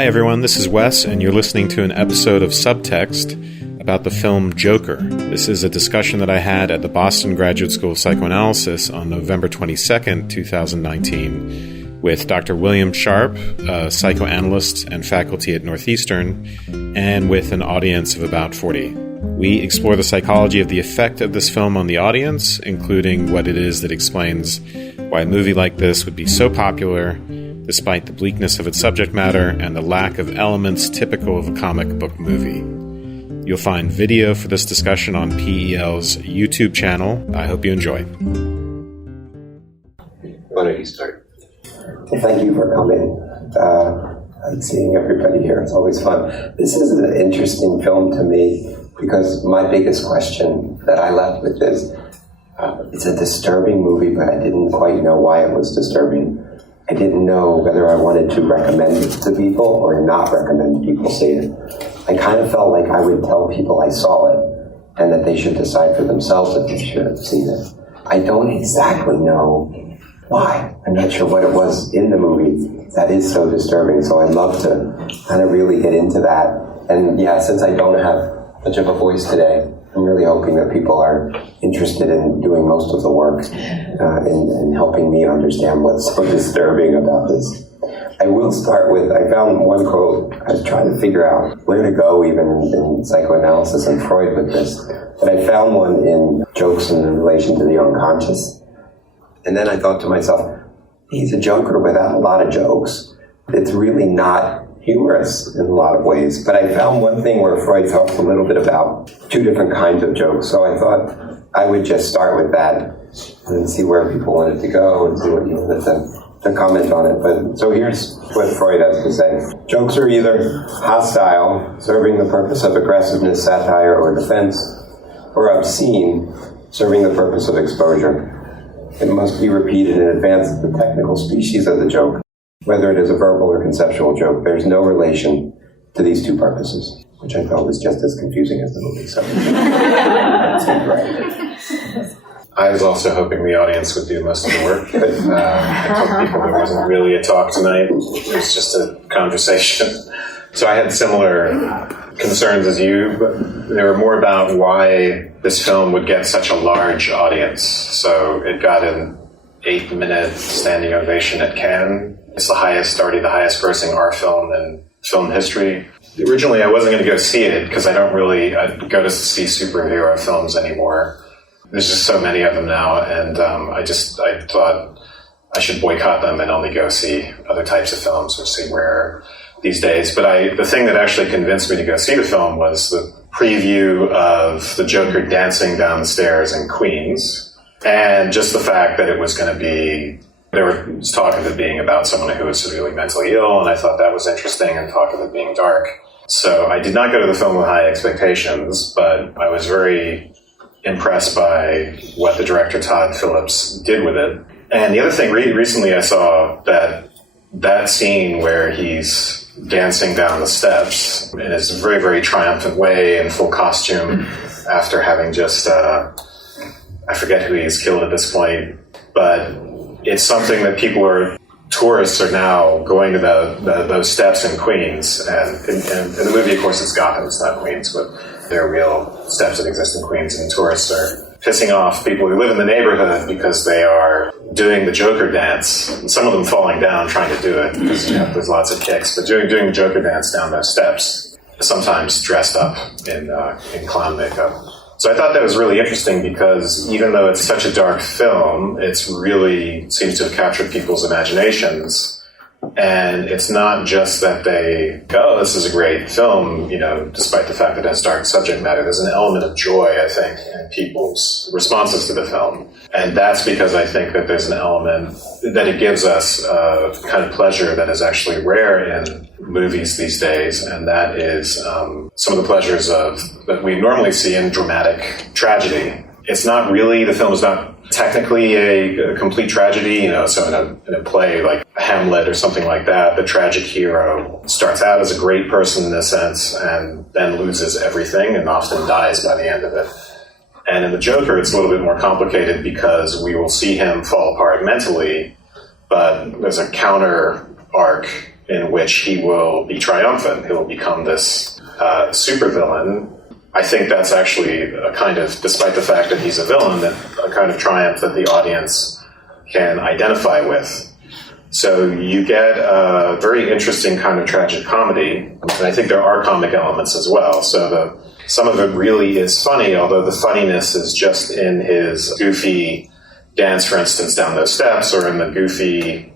Hi everyone, this is Wes, and you're listening to an episode of Subtext about the film Joker. This is a discussion that I had at the Boston Graduate School of Psychoanalysis on November 22nd, 2019, with Dr. William Sharp, a psychoanalyst and faculty at Northeastern, and with an audience of about 40. We explore the psychology of the effect of this film on the audience, including what it is that explains why a movie like this would be so popular, despite the bleakness of its subject matter and the lack of elements typical of a comic book movie. You'll find video for this discussion on PEL's YouTube channel. I hope you enjoy. Why don't you start? Well, thank you for coming. I like seeing everybody here. It's always fun. This is an interesting film to me because my biggest question that I left with is, it's a disturbing movie, but I didn't quite know why it was disturbing. I didn't know whether I wanted to recommend it to people or not recommend people see it. I kind of felt like I would tell people I saw it and that they should decide for themselves if they should have seen it. I don't exactly know why. I'm not sure what it was in the movie that is so disturbing, so I'd love to kind of really get into that. And yeah, since I don't have much of a voice today, I'm really hoping that people are interested in doing most of the work in helping me understand what's so disturbing about this. I will start with, I found one quote. I was trying to figure out where to go even in psychoanalysis and Freud with this. But I found one in Jokes in relation to the unconscious. And then I thought to myself, he's a joker without a lot of jokes. It's really not humorous in a lot of ways. But I found one thing where Freud talks a little bit about two different kinds of jokes. So I thought I would just start with that and see where people wanted to go and see what you wanted to comment on it. But so here's what Freud has to say. Jokes are either hostile, serving the purpose of aggressiveness, satire, or defense, or obscene, serving the purpose of exposure. It must be repeated in advance of the technical species of the joke. Whether it is a verbal or conceptual joke, there's no relation to these two purposes, which I thought was just as confusing as the movie. So, I was also hoping the audience would do most of the work, but I told people there wasn't really a talk tonight. It was just a conversation. So I had similar concerns as you, but they were more about why this film would get such a large audience. So it got an 8-minute standing ovation at Cannes. It's already the highest grossing art film in film history. Originally, I wasn't going to go see it because I go to see superhero films anymore. There's just so many of them now, and I thought I should boycott them and only go see other types of films, which seem rare these days. But the thing that actually convinced me to go see the film was the preview of the Joker dancing down the stairs in Queens, and just the fact that it was going to be, there was talk of it being about someone who was severely mentally ill, and I thought that was interesting, and talk of it being dark. So I did not go to the film with high expectations, but I was very impressed by what the director Todd Phillips did with it. And the other thing, recently I saw that scene where he's dancing down the steps in his very, very triumphant way in full costume after having just, I forget who he's killed at this point, but it's something that tourists are now going to those steps in Queens. And in the movie, of course, it's Gotham, it's not Queens, but there are real steps that exist in Queens, and tourists are pissing off people who live in the neighborhood because they are doing the Joker dance. And some of them falling down trying to do it because there's lots of kicks, but doing the Joker dance down those steps, sometimes dressed up in clown makeup. So I thought that was really interesting because even though it's such a dark film, it's really seems to have captured people's imaginations. And it's not just that they go, this is a great film, despite the fact that it has dark subject matter. There's an element of joy, I think, in people's responses to the film. And that's because I think that there's an element that it gives us a kind of pleasure that is actually rare in movies these days, and that is some of the pleasures that we normally see in dramatic tragedy. It's not really, the film is not technically a complete tragedy, so in a play like Hamlet or something like that, the tragic hero starts out as a great person in a sense and then loses everything and often dies by the end of it. And in the Joker, it's a little bit more complicated because we will see him fall apart mentally, but there's a counter arc in which he will be triumphant. He'll become this supervillain. I think that's actually a kind of, despite the fact that he's a villain, that a kind of triumph that the audience can identify with. So you get a very interesting kind of tragic comedy, and I think there are comic elements as well. So some of it really is funny, although the funniness is just in his goofy dance, for instance, down those steps, or in the goofy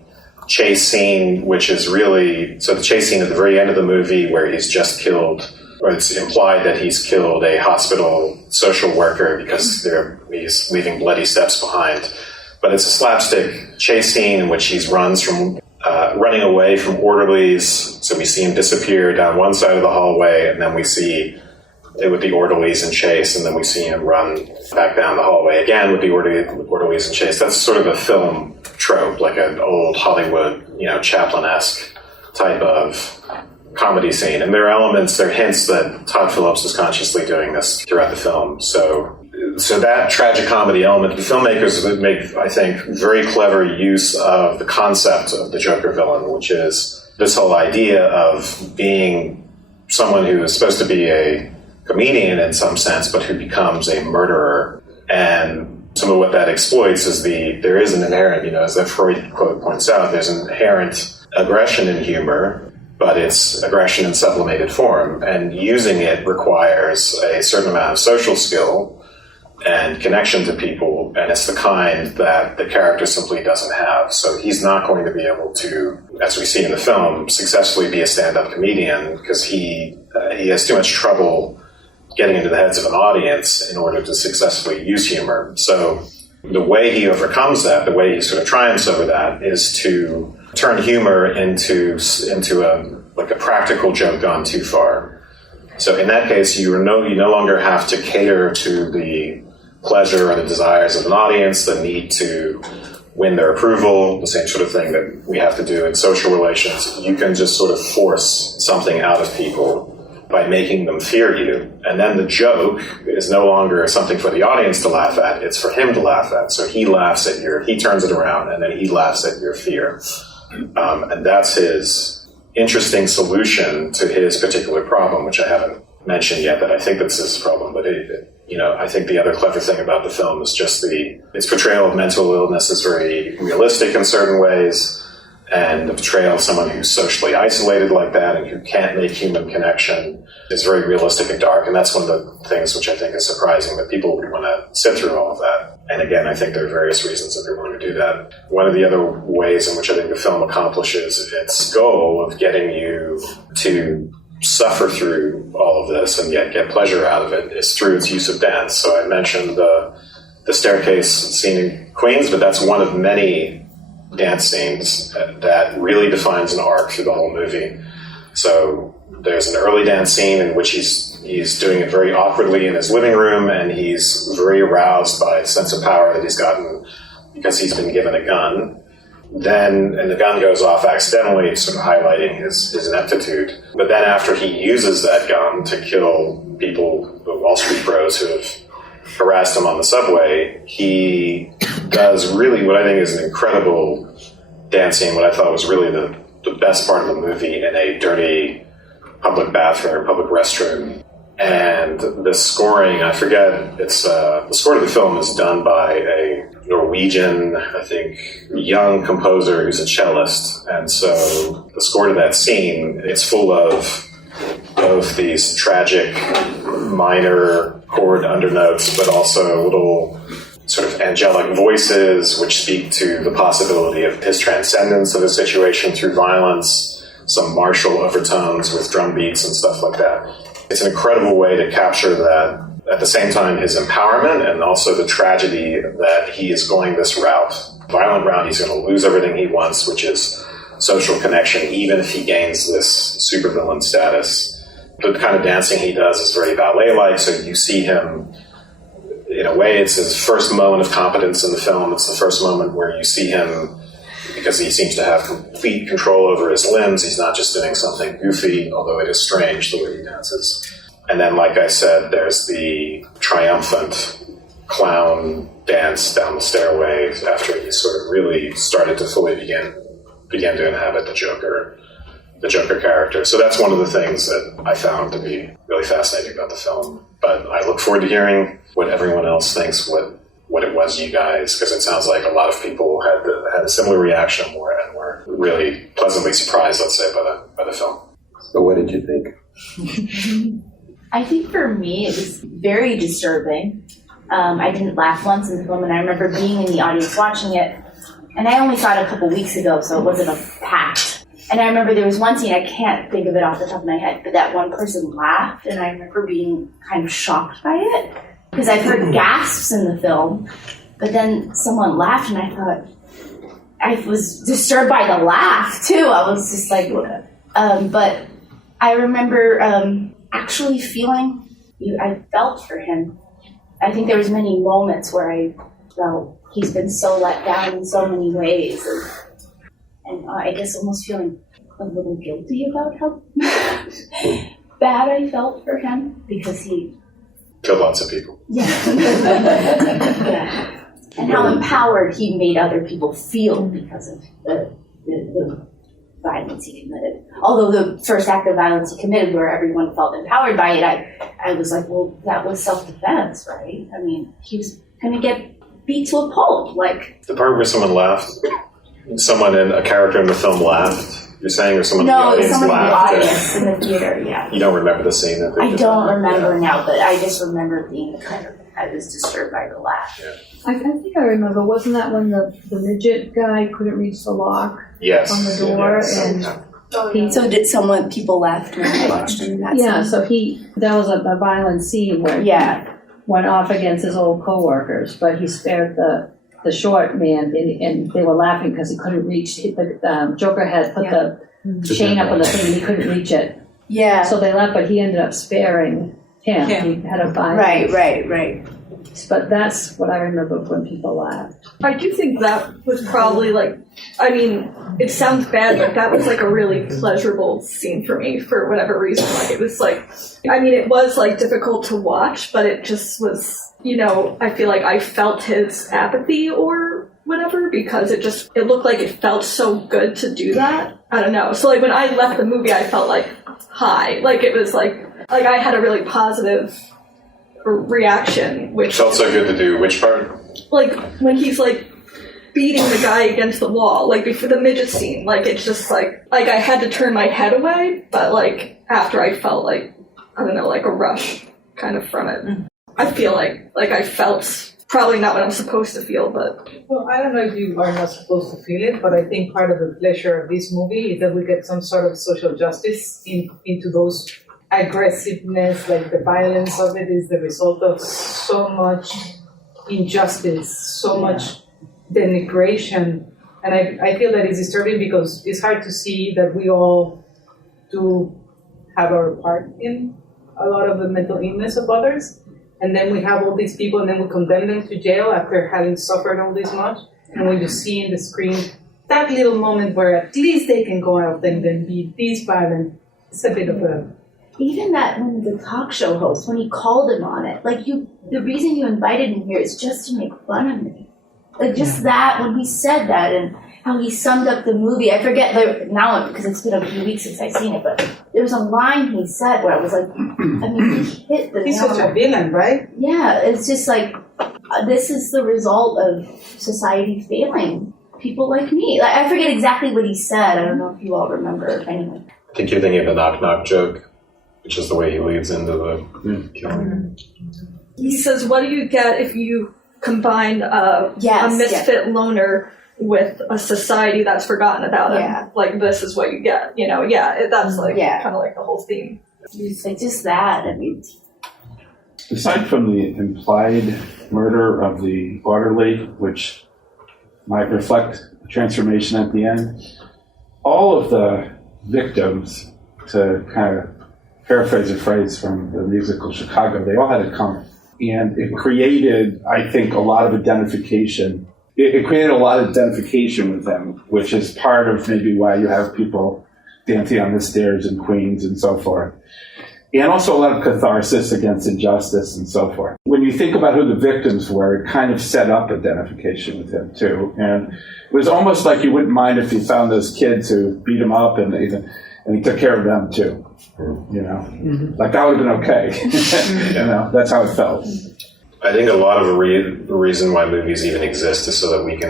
chase scene, which is really, so the chase scene at the very end of the movie where he's just killed, or it's implied that he's killed a hospital social worker because he's leaving bloody steps behind. But it's a slapstick chase scene in which he running away from orderlies. So we see him disappear down one side of the hallway, and then we see it with the orderlies in chase, and then we see him run back down the hallway again with the orderlies in chase. That's sort of a film trope, like an old Hollywood, Chaplin-esque type of comedy scene. And there are hints that Todd Phillips is consciously doing this throughout the film. So that tragic comedy element, the filmmakers make, I think, very clever use of the concept of the Joker villain, which is this whole idea of being someone who is supposed to be a comedian in some sense, but who becomes a murderer. And some of what that exploits is there is an inherent, as that Freud quote points out, there's an inherent aggression in humor, but it's aggression in sublimated form. And using it requires a certain amount of social skill and connection to people, and it's the kind that the character simply doesn't have. So he's not going to be able to, as we see in the film, successfully be a stand-up comedian because he has too much trouble getting into the heads of an audience in order to successfully use humor. So the way he overcomes that, the way he sort of triumphs over that, is to turn humor into a practical joke gone too far. So in that case, you no longer have to cater to the pleasure or the desires of an audience, the need to win their approval, the same sort of thing that we have to do in social relations. You can just sort of force something out of people by making them fear you. And then the joke is no longer something for the audience to laugh at, it's for him to laugh at. So he turns it around, and then he laughs at your fear. And that's his interesting solution to his particular problem, which I haven't mentioned yet, that I think that's his problem. But I think the other clever thing about the film is just its portrayal of mental illness is very realistic in certain ways, and the portrayal of someone who's socially isolated like that and who can't make human connection is very realistic and dark. And that's one of the things which I think is surprising, that people would want to sit through all of that. And again, I think there are various reasons that they're willing to do that. One of the other ways in which I think the film accomplishes its goal of getting you to suffer through all of this and yet get pleasure out of it is through its use of dance. So I mentioned the staircase scene in Queens, but that's one of many dance scenes that really defines an arc through the whole movie. So there's an early dance scene in which he's doing it very awkwardly in his living room, and he's very aroused by a sense of power that he's gotten because he's been given a gun. And the gun goes off accidentally, sort of highlighting his ineptitude. But then after he uses that gun to kill people, the Wall Street bros who have harassed him on the subway, he does really what I think is an incredible dance scene, what I thought was really the best part of the movie, in a dirty public bathroom, public restroom. And the scoring, I forget, the score to the film is done by a Norwegian, I think, young composer who's a cellist. And so the score to that scene, it's full of both these tragic minor chord undernotes, but also little sort of angelic voices which speak to the possibility of his transcendence of a situation through violence, some martial overtones with drum beats and stuff like that. It's an incredible way to capture that, at the same time, his empowerment and also the tragedy that he is going this violent route. He's going to lose everything he wants, which is social connection, even if he gains this supervillain status. The kind of dancing he does is very ballet-like, so you see him, in a way, it's his first moment of competence in the film. It's the first moment where you see him, because he seems to have complete control over his limbs. He's not just doing something goofy, although it is strange the way he dances. And then, like I said, there's the triumphant clown dance down the stairway after he sort of really started to fully began to inhabit the Joker. the Joker character. So that's one of the things that I found to be really fascinating about the film. But I look forward to hearing what everyone else thinks, what it was you guys, because it sounds like a lot of people had a similar reaction and were really pleasantly surprised, let's say, by the film. So what did you think? I think for me it was very disturbing. I didn't laugh once in the film, and I remember being in the audience watching it, and I only saw it a couple weeks ago, so it wasn't a packed. And I remember there was one scene, I can't think of it off the top of my head, but that one person laughed, and I remember being kind of shocked by it, because I've heard gasps in the film, but then someone laughed, and I thought, I was disturbed by the laugh, too. I was just like, but I remember actually feeling, I felt for him. I think there was many moments where I felt he's been so let down in so many ways, and I guess almost feeling a little guilty about how bad I felt for him, because he killed lots of people. Yeah. Yeah. And how empowered he made other people feel because of the violence he committed. Although the first act of violence he committed, where everyone felt empowered by it, I was like, well, that was self-defense, right? I mean, he was going to get beat to a pulp. Like the part where someone laughed, a character in the film laughed. You're saying, or someone no, in the audience someone laughed? in the audience in the theater, yeah. You don't remember the scene? I don't remember now, but I just remember being kind of, I was disturbed by the laugh. Yeah. I think I remember, wasn't that when the midget guy couldn't reach the lock yes. on the door? Yes. So did people laugh when I watched him in that scene? Yeah, so that was a violent scene where he went off against his old co-workers, but he spared the short man, and they were laughing because he couldn't reach. The Joker had put the chain up on the thing, and he couldn't reach it. Yeah. So they laughed, but he ended up sparing him. Yeah. He had a violent. Right. But that's what I remember when people laughed. I do think that was probably it sounds bad, but that was like a really pleasurable scene for me for whatever reason. Like it was it was like difficult to watch, but it just was, I feel like I felt his apathy or whatever, because it looked like it felt so good to do that. I don't know. So like when I left the movie, I felt like high. Like it was like I had a really positive reaction, which felt so good to do. Which part? Like when he's like beating the guy against the wall, like before the midget scene. Like it's just like I had to turn my head away, but like after I felt like, I don't know, like a rush kind of from it. I feel like I felt probably not what I'm supposed to feel, but well, I don't know if you are not supposed to feel it, but I think part of the pleasure of this movie is that we get some sort of social justice into those aggressiveness, like the violence of it is the result of so much injustice, so much denigration, and I feel that it's disturbing because it's hard to see that we all do have our part in a lot of the mental illness of others, and then we have all these people and then we condemn them to jail after having suffered all this much, and when you see in the screen that little moment where at least they can go out and then be this violent, it's a bit of a... Even that when the talk show host, when he called him on it, the reason you invited him here is just to make fun of me. Like just that, when he said that and how he summed up the movie, I forget now because it's been a few weeks since I've seen it, but there was a line he said where I was like, he hit the He's such a villain, right? Yeah, it's just like, this is the result of society failing people like me. I forget exactly what he said. I don't know if you all remember. Anyway. I think you're thinking of the knock-knock joke, which is the way he leads into the killing. He says, what do you get if you combine a misfit loner with a society that's forgotten about him? Yeah. Like, this is what you get, that's kind of like the whole theme. Like just that, Aside from the implied murder of the orderly, which might reflect the transformation at the end, all of the victims, to kind of paraphrase a phrase from the musical Chicago, they all had it coming. And it created, I think, a lot of identification. It created a lot of identification with them, which is part of maybe why you have people dancing on the stairs in Queens and so forth. And also a lot of catharsis against injustice and so forth. When you think about who the victims were, it kind of set up identification with him too. And it was almost like you wouldn't mind if you found those kids who beat him up and and he took care of them too. You know, like that would have been okay. You know, that's how it felt. I think a lot of the reason why movies even exist is so that we can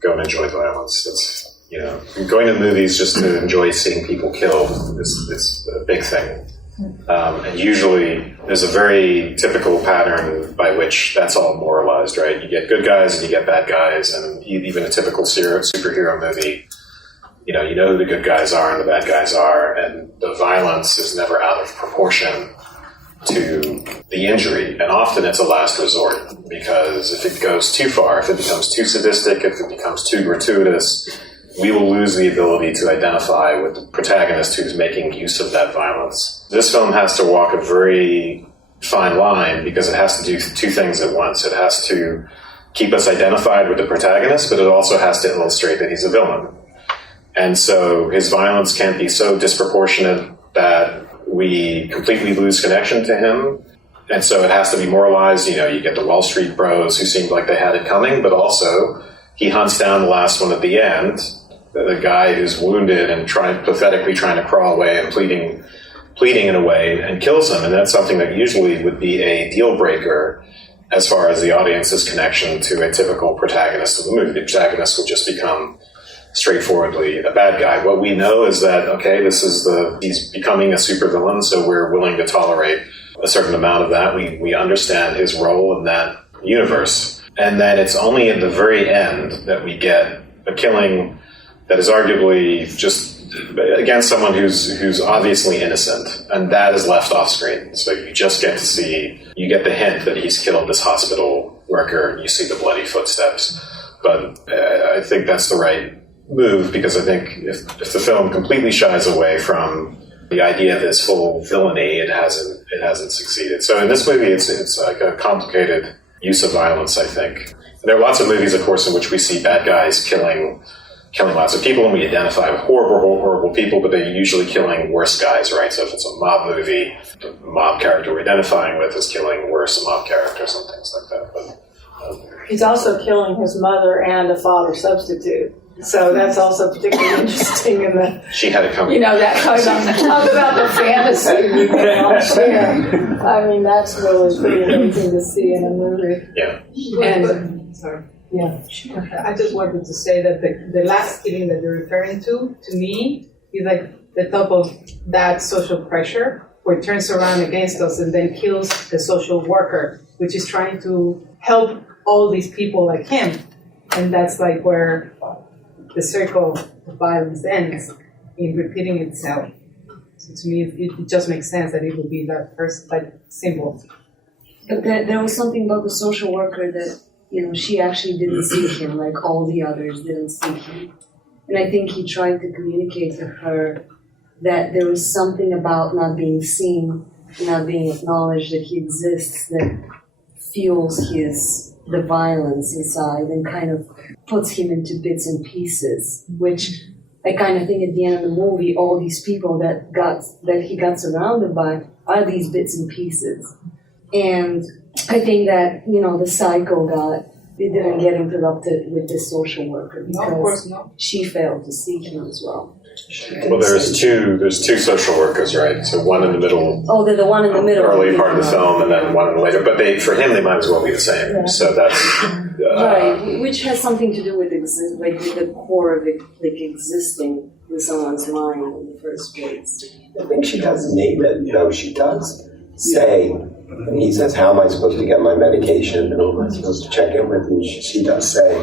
go and enjoy violence. It's, you know, going to movies just to enjoy seeing people killed is a big thing. And usually there's a very typical pattern by which that's all moralized, right? You get good guys and you get bad guys, and even a typical superhero movie, you know who the good guys are and the bad guys are, and the violence is never out of proportion to the injury, and often it's a last resort, because if it goes too far, if it becomes too sadistic, if it becomes too gratuitous, we will lose the ability to identify with the protagonist who's making use of that violence. This film has to walk a very fine line because it has to do two things at once. It has to keep us identified with the protagonist, but it also has to illustrate that he's a villain. And so his violence can't be so disproportionate that we completely lose connection to him. And so it has to be moralized. You know, you get the Wall Street bros who seemed like they had it coming, but also he hunts down the last one at the end, the guy who's wounded and pathetically trying to crawl away and pleading in a way, and kills him. And that's something that usually would be a deal breaker as far as the audience's connection to a typical protagonist of the movie. The protagonist would just become straightforwardly a bad guy. What we know is that, okay, he's becoming a supervillain, so we're willing to tolerate a certain amount of that. We understand his role in that universe. And then it's only at the very end that we get a killing that is arguably just against someone who's obviously innocent, and that is left off screen. So you just get you get the hint that he's killed this hospital worker, and you see the bloody footsteps. But I think that's the right move, because I think if the film completely shies away from the idea of this full villainy, it hasn't succeeded. So in this movie, it's like a complicated use of violence, I think. There are lots of movies, of course, in which we see bad guys killing lots of people, and we identify with horrible people, but they're usually killing worse guys, right? So if it's a mob movie, the mob character we're identifying with is killing worse mob characters and things like that. But he's also killing his mother and a father substitute. So that's also particularly interesting in the... She had it coming. You know, that talk about the fantasy. Yeah. I mean, that's really pretty amazing to see in a movie. Yeah. Sorry. Yeah. I just wanted to say that the last killing that you're referring to me, is like the top of that social pressure, where it turns around against us and then kills the social worker, which is trying to help all these people like him. And that's like where the circle of violence ends in repeating itself. So to me, it just makes sense that it would be that first symbol. But there was something about the social worker that, you know, she actually didn't see him like all the others didn't see him. And I think he tried to communicate to her that there was something about not being seen, not being acknowledged, that he exists, that fuels the violence inside and kind of puts him into bits and pieces, which I kind of think at the end of the movie, all these people that he got surrounded by are these bits and pieces. And I think that, you know, the cycle didn't get interrupted with this social worker because No, of course not. she failed to see him as well. Well, there's two social workers, right? So one in the middle. Oh, they're the one in the middle. Early part of the film, and then one in the later. But for him, they might as well be the same. Yeah. So that's right, which has something to do with with the core of it, like existing in someone's mind in the first place. I think she does name it. You know, she does say, and he says, "How am I supposed to get my medication? And who am I supposed to check in with?" And she does say,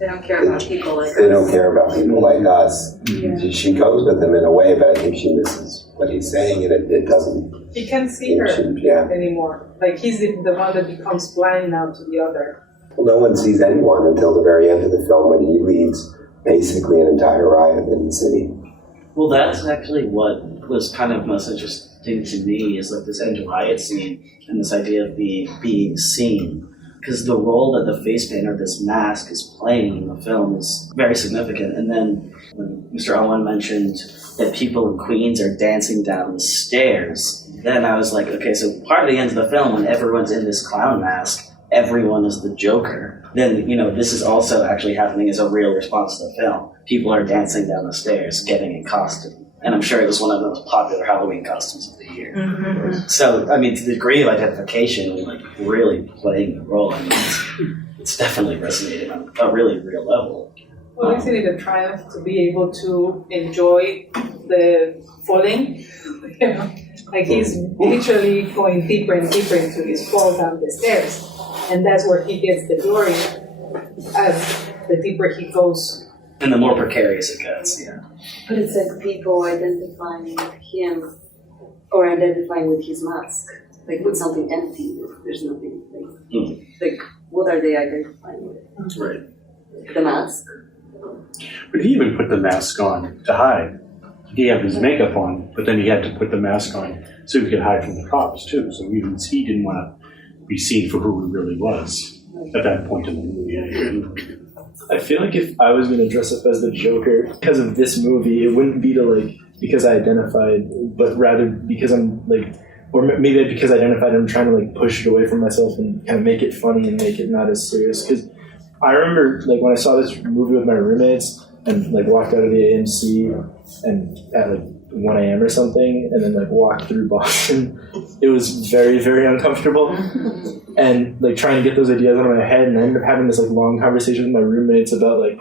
They don't care about people like us. they don't care about people like us. Yeah. She goes with him in a way, but I think she misses what he's saying, and it doesn't. He can't see her anymore. Like, he's the one that becomes blind now to the other. Well, no one sees anyone until the very end of the film, when he leads basically an entire riot in the city. Well, that's actually what was kind of most interesting to me, is like this end riot scene and this idea of being seen. Because the role that the face paint or this mask is playing in the film is very significant. And then when Mr. Alwan mentioned that people in Queens are dancing down the stairs, then I was like, okay, so part of the end of the film, when everyone's in this clown mask, everyone is the Joker, then, you know, this is also actually happening as a real response to the film. People are dancing down the stairs, getting in costume. And I'm sure it was one of the most popular Halloween costumes of the year. So, I mean, to the degree of identification and like really playing the role, I mean, it's definitely resonated on a really real level. Well, isn't it a triumph to be able to enjoy the falling? You know, like he's literally going deeper and deeper into his fall down the stairs. And that's where he gets the glory as the deeper he goes. And the more precarious it gets, yeah. But it's like people identifying with him or identifying with his mask. Like with something empty, there's nothing like what are they identifying with? Right. The mask? But he even put the mask on to hide. He had his makeup on, but then he had to put the mask on so he could hide from the cops too. So even he didn't want to be seen for who he really was at that point in the movie. I feel like if I was going to dress up as the Joker because of this movie, it wouldn't be to like because I identified, but rather because I'm like, or maybe because I identified, I'm trying to like push it away from myself and kind of make it funny and make it not as serious. Because I remember like when I saw this movie with my roommates and like walked out of the AMC and at like 1 a.m. or something, and then like walked through Boston, it was very, very uncomfortable. And like trying to get those ideas out of my head, and I ended up having this like long conversation with my roommates about like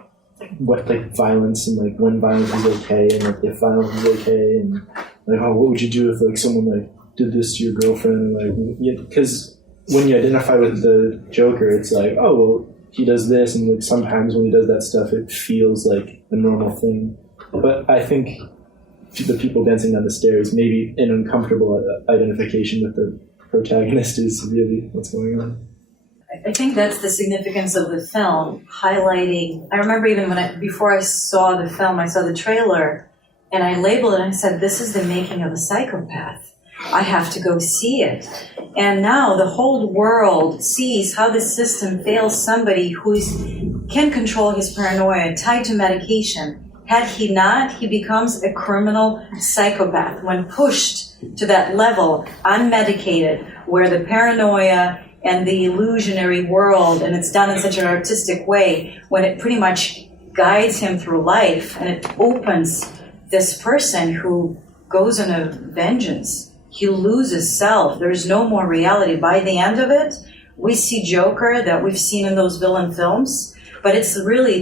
what like violence and like when violence is okay and like if violence is okay and like what would you do if like someone like did this to your girlfriend, and like because when you identify with the Joker, it's like, oh well, he does this, and like sometimes when he does that stuff, it feels like a normal thing. But I think the people dancing down the stairs, maybe an uncomfortable identification with the protagonist is really what's going on. I think that's the significance of the film, highlighting. I remember even before I saw the film, I saw the trailer, and I labeled it and I said, this is the making of a psychopath. I have to go see it. And now the whole world sees how the system fails somebody who can control his paranoia, tied to medication. Had he not, he becomes a criminal psychopath when pushed to that level, unmedicated, where the paranoia and the illusionary world, and it's done in such an artistic way, when it pretty much guides him through life, and it opens this person who goes on a vengeance. He loses self. There's no more reality. By the end of it, we see Joker that we've seen in those villain films, but it's really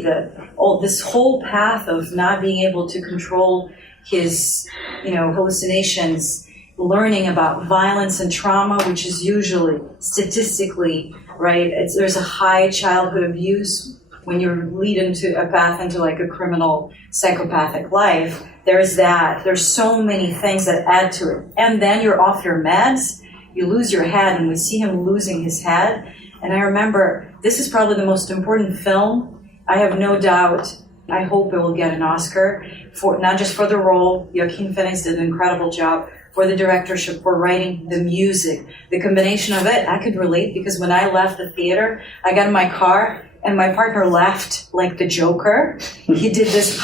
this whole path of not being able to control his, hallucinations, learning about violence and trauma, which is usually statistically, right? There's a high childhood abuse when you lead into a path into like a criminal psychopathic life. There's that. There's so many things that add to it. And then you're off your meds, you lose your head, and we see him losing his head. And I remember, this is probably the most important film. I have no doubt, I hope it will get an Oscar, for not just for the role. Joaquin Phoenix did an incredible job, for the directorship, for writing, the music. The combination of it, I could relate, because when I left the theater, I got in my car, and my partner laughed like the Joker. He did this,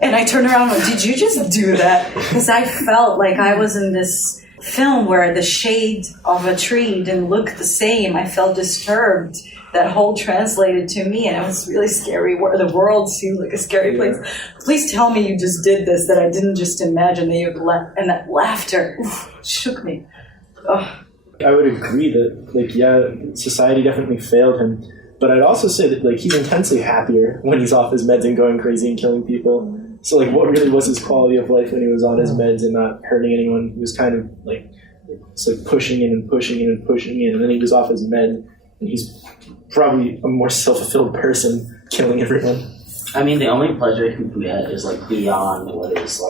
and I turned around and went, did you just do that? Because I felt like I was in this film where the shade of a tree didn't look the same. I felt disturbed. That whole translated to me, and it was really scary. Where the world seemed like a scary place. Please tell me you just did this, that I didn't just imagine that you and that laughter shook me. Oh. I would agree that, society definitely failed him. But I'd also say that, he's intensely happier when he's off his meds and going crazy and killing people. So, what really was his quality of life when he was on his meds and not hurting anyone? He was kind of, pushing in and pushing in and pushing in. And then he was off his med, and he's probably a more self-fulfilled person, killing everyone. I mean, the only pleasure he can get is, beyond what is,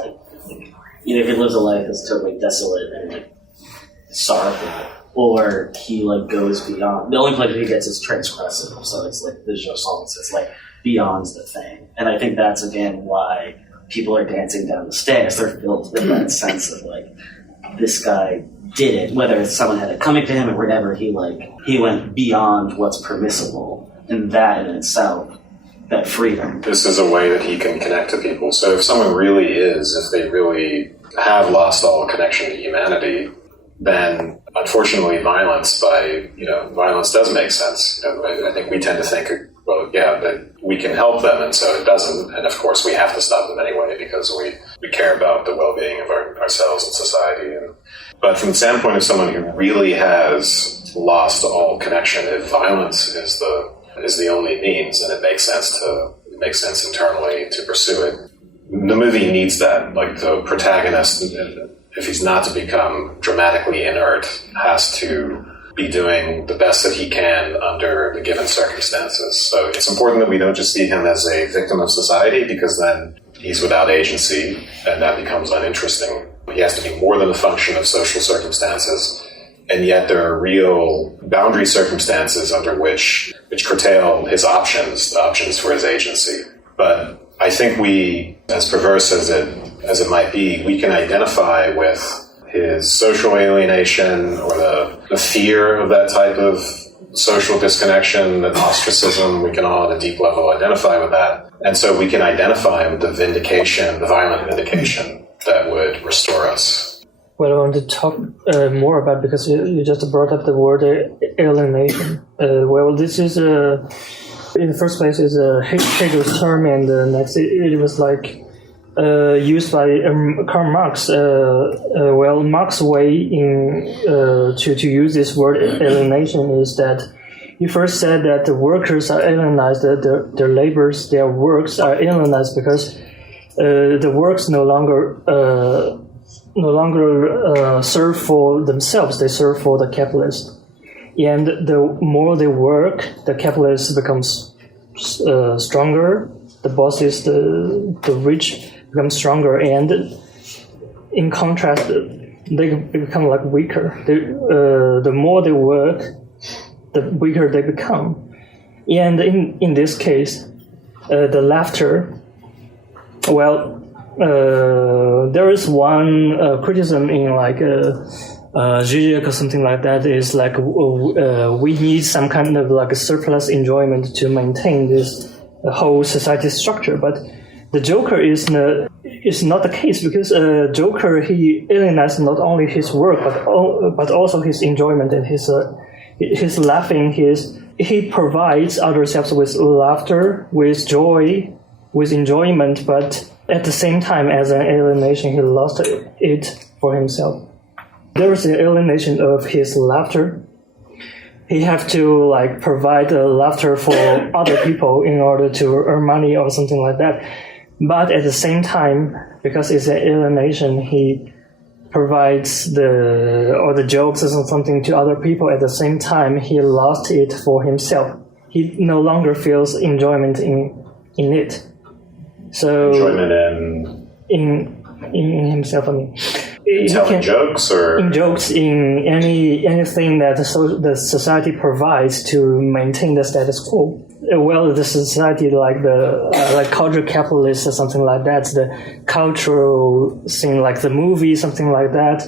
if he lives a life that's totally desolate and, sorrowful. Or he goes beyond. The only pleasure he gets is transgressive. So it's the jouissance. It's beyond the thing. And I think that's again why people are dancing down the stairs. They're filled with that sense of this guy did it. Whether it's someone had it coming to him or whatever, he went beyond what's permissible. And that in itself, that freedom. This is a way that he can connect to people. So if someone really is, if they really have lost all connection to humanity, then unfortunately violence does make sense. I think we tend to think, that we can help them, and so it doesn't. And of course we have to stop them anyway, because we care about the well-being of ourselves and society. But from the standpoint of someone who really has lost all connection, if violence is the only means, and it makes sense internally to pursue it. The movie needs that. Like, the protagonist, if he's not to become dramatically inert, has to be doing the best that he can under the given circumstances. So it's important that we don't just see him as a victim of society, because then he's without agency, and that becomes uninteresting. He has to be more than a function of social circumstances, and yet there are real boundary circumstances under which curtail his options, the options for his agency. But I think we, as perverse as it might be, we can identify with his social alienation, or the fear of that type of social disconnection, that ostracism. We can all at a deep level identify with that. And so we can identify with the violent vindication that would restore us. Well, I want to talk more about, because you just brought up the word alienation. Well, this is, in the first place, is Hegel's term, and next it was like used by Karl Marx. Well, Marx's way to use this word alienation is that he first said that the workers are alienized, that their labors, their works are alienized, because the works no longer serve for themselves; they serve for the capitalist. And the more they work, the capitalist becomes stronger. The bosses, the rich, become stronger, and in contrast, they become like weaker. The more they work, the weaker they become. And in this case, the laughter. Well, there is one criticism in like Zizek or something like that, is like we need some kind of like a surplus enjoyment to maintain this whole society structure. But the Joker is not the case, because Joker, he alienates not only his work but also his enjoyment and his laughing. He provides others with laughter, with joy, with enjoyment, but at the same time, as an alienation, he lost it for himself. There is an alienation of his laughter. He have to like provide laughter for other people in order to earn money or something like that. But at the same time, because it's an alienation, he provides the jokes or something to other people. At the same time, he lost it for himself. He no longer feels enjoyment in it. So enjoyment in himself. I mean, telling jokes, or in jokes, in anything that the society provides to maintain the status quo. Well, the society, like like cultural capitalists or something like that, the cultural scene, like the movie, something like that.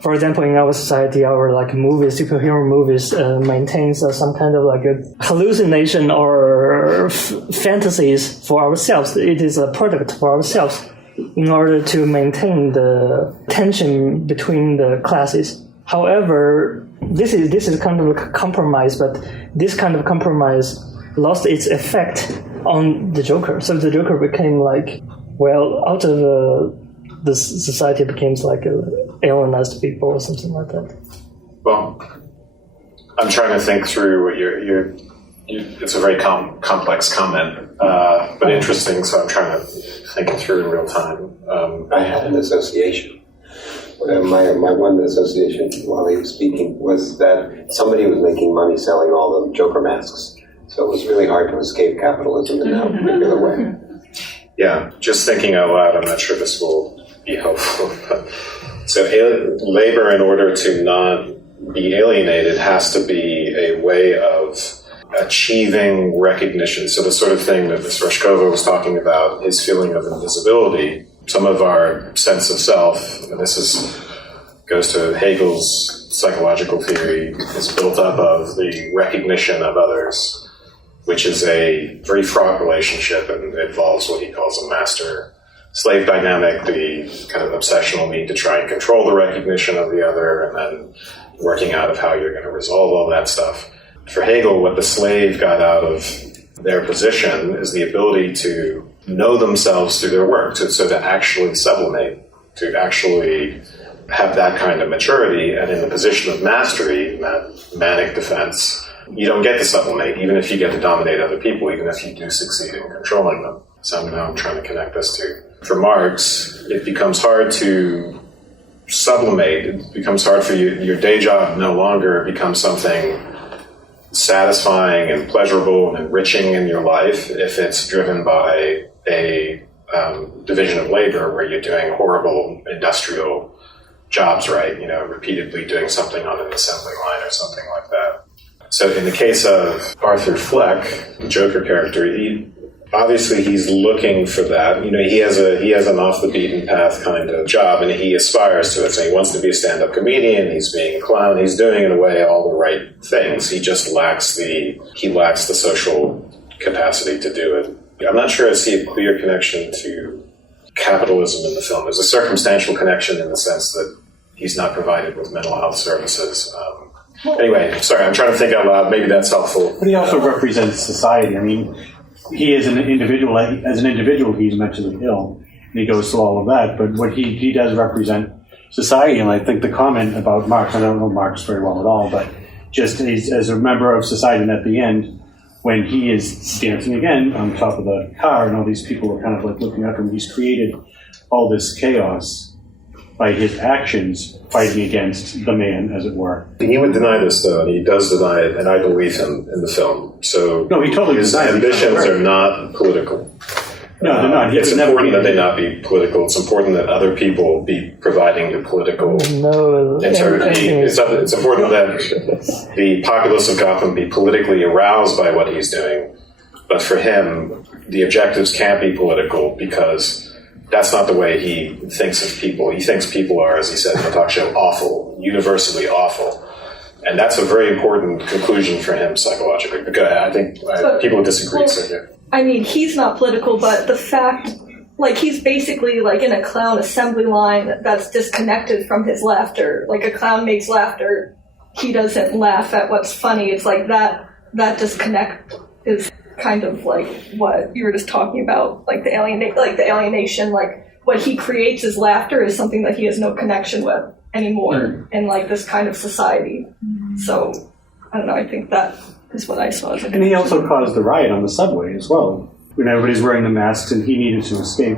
For example, in our society, our like movies, superhero movies, maintains some kind of like a hallucination or fantasies for ourselves. It is a product for ourselves in order to maintain the tension between the classes. However, this is kind of a compromise, but this kind of compromise lost its effect on the Joker. So the Joker became like, well, out of the society becomes like alienized people or something like that. Well, I'm trying to think through what you're it's a very complex comment, but interesting, so I'm trying to think it through in real time. I had an association. My one association while he was speaking was that somebody was making money selling all the Joker masks. So it was really hard to escape capitalism in that particular way. Yeah, just thinking out loud, I'm not sure this will be helpful. So labor, in order to not be alienated, has to be a way of achieving recognition. So the sort of thing that Ms. Rorschach was talking about, his feeling of invisibility, some of our sense of self, and this goes to Hegel's psychological theory, is built up of the recognition of others, which is a very fraught relationship and involves what he calls a master-slave dynamic, the kind of obsessional need to try and control the recognition of the other, and then working out of how you're going to resolve all that stuff. For Hegel, what the slave got out of their position is the ability to know themselves through their work, so to actually sublimate, to actually have that kind of maturity. And in the position of mastery, that manic defense, you don't get to sublimate, even if you get to dominate other people, even if you do succeed in controlling them. So I'm trying to connect this to. For Marx, it becomes hard to sublimate. It becomes hard for you. Your day job no longer becomes something satisfying and pleasurable and enriching in your life if it's driven by a division of labor where you're doing horrible industrial jobs, right? Repeatedly doing something on an assembly line or something like that. So in the case of Arthur Fleck, the Joker character, obviously he's looking for that. He has an off the beaten path kind of job, and he aspires to it. So he wants to be a stand-up comedian. He's being a clown. He's doing in a way all the right things. He just lacks the social capacity to do it. I'm not sure I see a clear connection to capitalism in the film. There's a circumstantial connection in the sense that he's not provided with mental health services. Anyway, sorry, I'm trying to think out loud. Maybe that's helpful. But he also represents society. I mean, he is an individual. As an individual, he's mentally ill, and he goes through all of that. But what he does represent society, and I think the comment about Marx, I don't know Marx very well at all, but just as a member of society, and at the end, when he is dancing again on top of the car, and all these people are kind of like looking at him, he's created all this chaos by his actions, fighting against the man, as it were. He would deny this, though, and he does deny it, and I believe him in the film. So no, he totally his ambitions are not political. No, they're not. It's important that they not be political. It's important that other people be providing the political integrity. It's important that the populace of Gotham be politically aroused by what he's doing. But for him, the objectives can't be political because that's not the way he thinks of people. He thinks people are, as he said in the talk show, awful, universally awful. And that's a very important conclusion for him psychologically. But go ahead. I think people disagree. I mean, he's not political, but the fact, he's basically in a clown assembly line that's disconnected from his laughter. Like, a clown makes laughter, he doesn't laugh at what's funny. It's like that disconnect is kind of like what you were just talking about, the alienation, what he creates as laughter is something that he has no connection with anymore in this kind of society. So, I don't know, I think that is what I saw. And he also caused the riot on the subway as well, when everybody's wearing the masks and he needed to escape.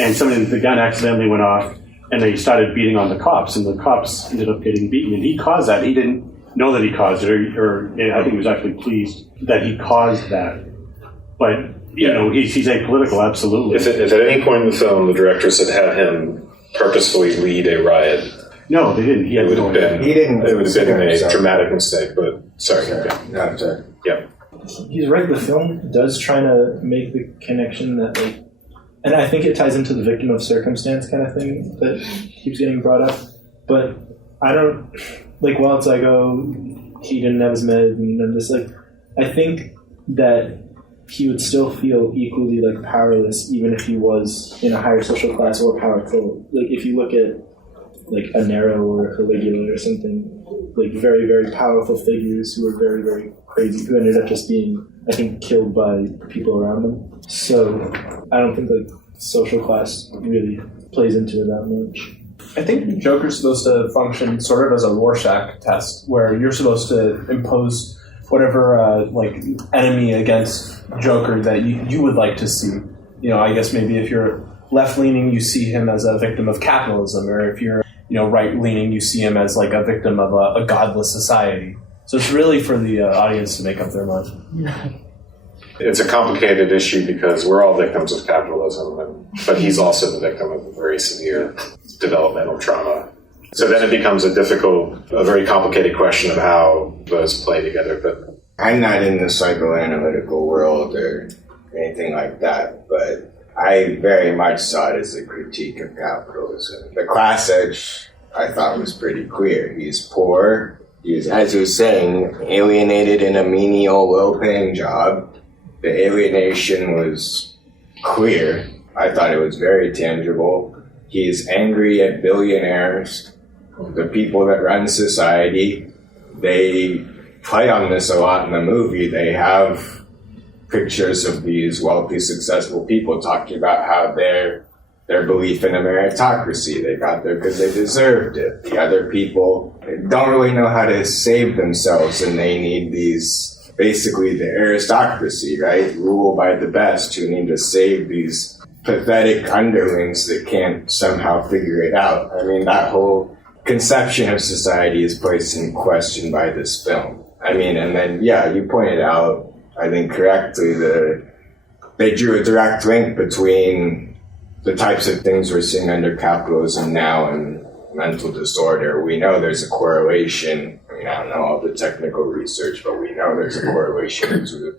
And the gun accidentally went off, and they started beating on the cops, and the cops ended up getting beaten. And he caused that. He didn't know that he caused it, or I think he was actually pleased that he caused that. But, he's apolitical, absolutely. If at any point in the film the directors had him purposefully lead a riot, no, they didn't. It would have been a dramatic mistake, but sorry. Yeah. He's right, the film does try to make the connection that, and I think it ties into the victim of circumstance kind of thing that keeps getting brought up. But I don't, while it's he didn't have his meds and this, I think that he would still feel equally, powerless even if he was in a higher social class or powerful. If you look at, a Nero or a Caligula or something, very, very powerful figures who were very, very crazy, who ended up just being, I think, killed by people around them. So I don't think, social class really plays into it that much. I think Joker's supposed to function sort of as a Rorschach test, where you're supposed to impose whatever enemy against Joker that you would like to see. I guess maybe if you're left-leaning, you see him as a victim of capitalism, or if you're right-leaning, you see him as a victim of a godless society. So it's really for the audience to make up their mind. It's a complicated issue because we're all victims of capitalism, but he's also the victim of a very severe developmental trauma. So then it becomes a very complicated question of how those play together. But I'm not in the psychoanalytical world or anything like that, but I very much saw it as a critique of capitalism. The class edge, I thought, was pretty clear. He's poor. He's, as you were saying, alienated in a menial, low-paying job. The alienation was clear. I thought it was very tangible. He's angry at billionaires, the people that run society. They play on this a lot in the movie. They have pictures of these wealthy, successful people talking about how their belief in a meritocracy, they got there because they deserved it. The other people don't really know how to save themselves, and they need these, basically the aristocracy, right? Rule by the best, who need to save these pathetic underlings that can't somehow figure it out. I mean, that whole conception of society is placed in question by this film. I mean, and then, yeah, you pointed out, I think correctly, they drew a direct link between the types of things we're seeing under capitalism now and mental disorder. We know there's a correlation. I mean, I don't know all the technical research, but we know there's a correlation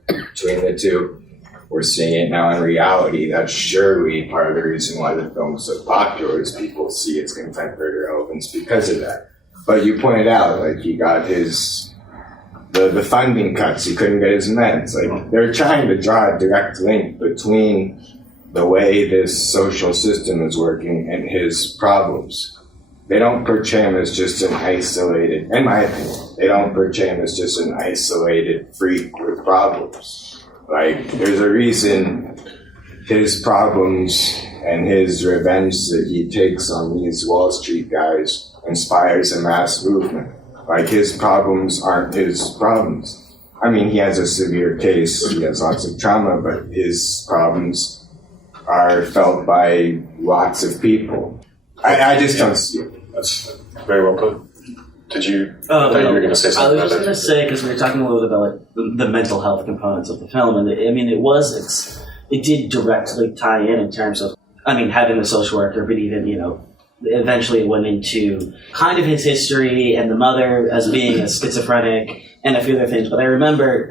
between the two. We're seeing it now in reality. That's surely part of the reason why the film is so popular, is people see its contemporary relevance because of that. But you pointed out, like, he got the funding cuts, he couldn't get his meds. Like, they're trying to draw a direct link between the way this social system is working and his problems. They don't portray him as just an isolated, in my opinion, they don't portray him as just an isolated freak with problems. Like, there's a reason his problems and his revenge that he takes on these Wall Street guys inspires a mass movement. Like, his problems aren't his problems. I mean, he has a severe case, he has lots of trauma, but his problems are felt by lots of people. I just don't see it. That's very well put. Did you? I thought you were going to say something. I was just going to say, because we were talking a little bit about like the mental health components of the film, and I mean, it did directly tie in terms of, I mean, having the social worker, but even, you know, eventually it went into kind of his history and the mother as being a schizophrenic and a few other things. But I remember,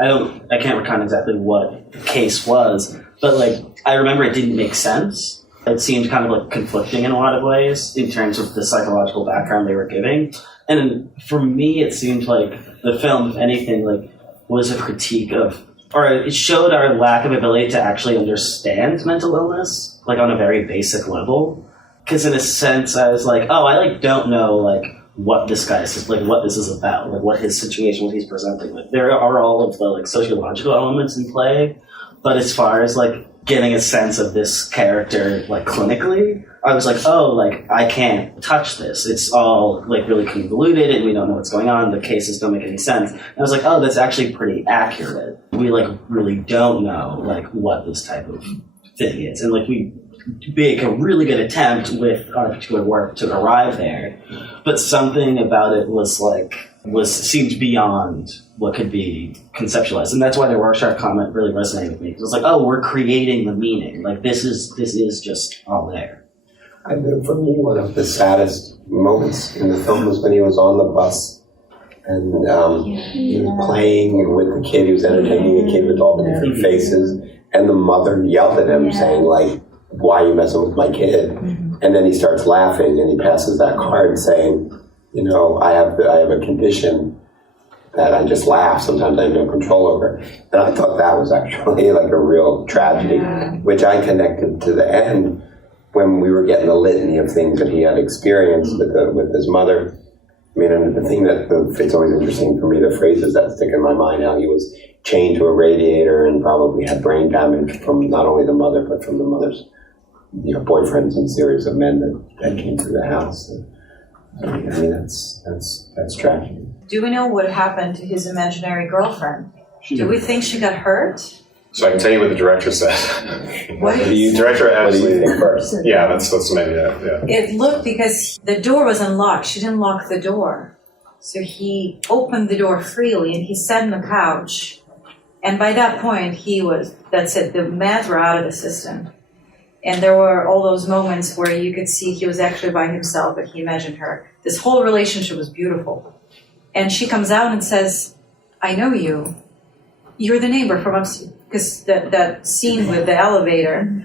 I can't recall exactly what the case was, but like, I remember it didn't make sense. It seemed kind of like conflicting in a lot of ways in terms of the psychological background they were giving. And for me, it seemed like the film, if anything, like, was a critique of, or it showed our lack of ability to actually understand mental illness, like on a very basic level. Because in a sense, I was like, oh, I like don't know like what this guy is, like what this is about, like what his situation, what he's presenting with. There are all of the like sociological elements in play, but as far as like getting a sense of this character like clinically, I was like, oh, like I can't touch this. It's all like really convoluted and we don't know what's going on. The cases don't make any sense. And I was like, oh, that's actually pretty accurate. We like really don't know like what this type of thing is. And like we make a really good attempt with our particular work to arrive there. But something about it seemed beyond what could be conceptualized. And that's why the Rorschach comment really resonated with me. It was like, oh, we're creating the meaning. Like this is just all there. For me, one of the saddest moments in the film was when he was on the bus and he was playing with the kid, he was entertaining the kid with all the different faces, and the mother yelled at him saying, like, why are you messing with my kid? And then he starts laughing and he passes that card saying, you know, I have a condition that I just laugh. Sometimes I have no control over. And I thought that was actually like a real tragedy, which I connected to the end when we were getting the litany of things that he had experienced with his mother. I mean, and the thing it's always interesting for me, the phrases that stick in my mind, how he was chained to a radiator and probably had brain damage from not only the mother, but from the mother's, you know, boyfriends and series of men that came through the house. And, I mean, that's tragic. Do we know what happened to his imaginary girlfriend? Do we think she got hurt? So I can tell you what the director said. What The director actually, what do you think first? Yeah, that's maybe that. Yeah. It looked, because the door was unlocked. She didn't lock the door. So he opened the door freely and he sat on the couch. And by that point, that's it. The meds were out of the system. And there were all those moments where you could see he was actually by himself, but he imagined her. This whole relationship was beautiful. And she comes out and says, I know you. You're the neighbor from upstairs. Because that scene with the elevator.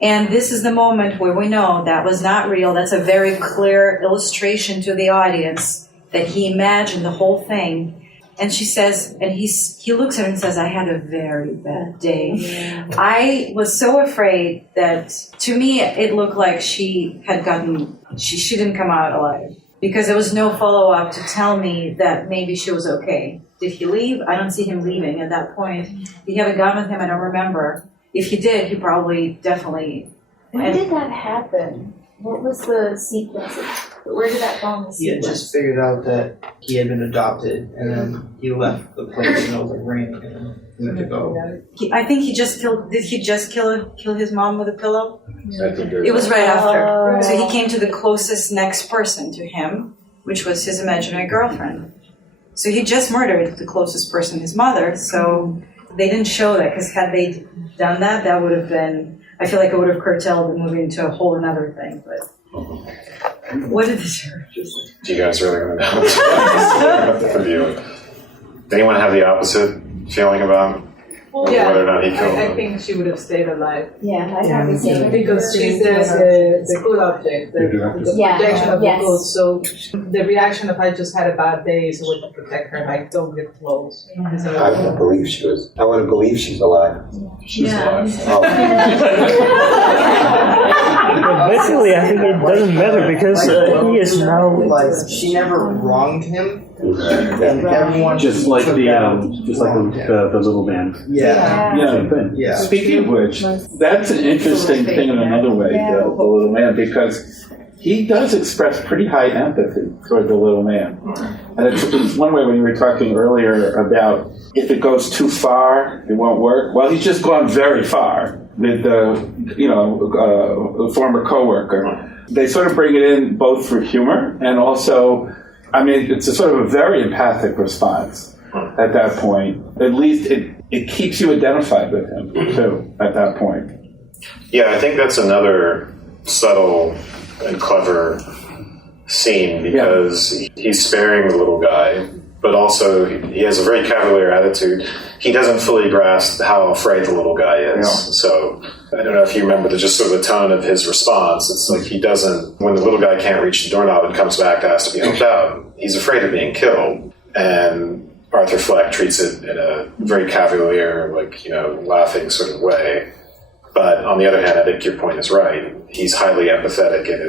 And this is the moment where we know that was not real. That's a very clear illustration to the audience that he imagined the whole thing. And she says, and he looks at her and says, I had a very bad day. Yeah. I was so afraid that, to me, it looked like she didn't come out alive. Because there was no follow-up to tell me that maybe she was okay. Did he leave? I don't see him leaving at that point. Did he have a gun with him? I don't remember. If he did, he probably definitely. When did that happen? What was the sequence? Where did that fall in the He had sequence? just figured out that he had been adopted, and then he left the place and it was like raining and he went to go. I think he just killed. Did he just kill his mom with a pillow? I think It was right after. Oh. So he came to the closest next person to him, which was his imaginary girlfriend. So he just murdered the closest person, his mother. So they didn't show that, because had they done that, that would have been. I feel like it would have curtailed the movie into a whole another thing. But what did the sheriff just say? Do you guys really want to know? For you. Does anyone have the opposite feeling about whether or not he killed I him? think she would have stayed alive. Yeah, I have the same. Because she's the good object, the protection of the good. So the reaction of I just had a bad day is a way to protect her, like don't get close. So, I want to believe she's alive. She's alive. But basically, I think it doesn't matter because he is now. Like, she never wronged him, and everyone Just like took the out the little man. Yeah. Same thing. Yeah. Speaking of which, that's an interesting thing in another way, the little man, because he does express pretty high empathy toward the little man. And it's one way when you were talking earlier about if it goes too far, it won't work. Well, he's just gone very far with the, former coworker. They sort of bring it in both for humor and also, I mean, it's a sort of a very empathic response at that point. At least it keeps you identified with him, too, at that point. Yeah, I think that's another subtle and clever scene because he's sparing the little guy, but also he has a very cavalier attitude. He doesn't fully grasp how afraid the little guy is. Yeah. So I don't know if you remember just sort of the tone of his response. It's like he doesn't, when the little guy can't reach the doorknob and comes back to ask to be helped out, he's afraid of being killed. And Arthur Fleck treats it in a very cavalier, laughing sort of way. But on the other hand, I think your point is right. He's highly empathetic in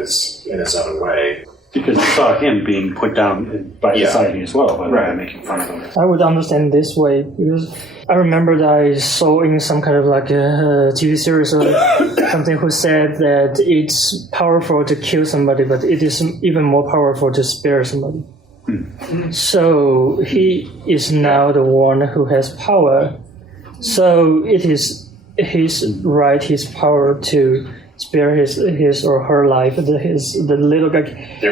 his own way. Because you saw him being put down by society as well, by making fun of him. I would understand this way because I remember that I saw in some kind of like a TV series or something who said that it's powerful to kill somebody, but it is even more powerful to spare somebody. So he is now the one who has power. So it is his right, his power to spare his or her life. The little guy,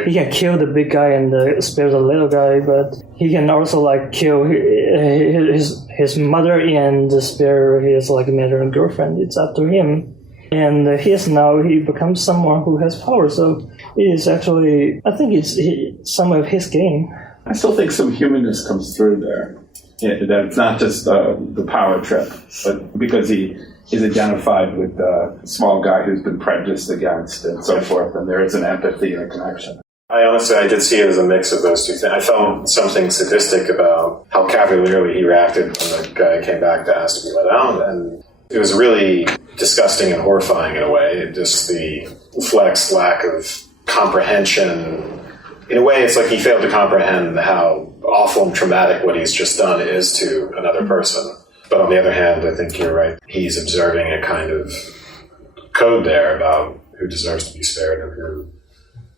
he can kill the big guy and spare the little guy, but he can also kill his mother and spare his mother and girlfriend. It's up to him. And he becomes someone who has power. So it is actually, I think it's some of his game. I still think some humanness comes through there. That it's not just the power trip, but because he is identified with the small guy who's been prejudiced against and so forth, and there is an empathy and a connection. I did see it as a mix of those two things. I felt something sadistic about how cavalierly he reacted when the guy came back to ask to be let out, and it was really disgusting and horrifying in a way. Just the Fleck's lack of comprehension. In a way, it's like he failed to comprehend how awful and traumatic what he's just done is to another person. But on the other hand, I think you're right. He's observing a kind of code there about who deserves to be spared and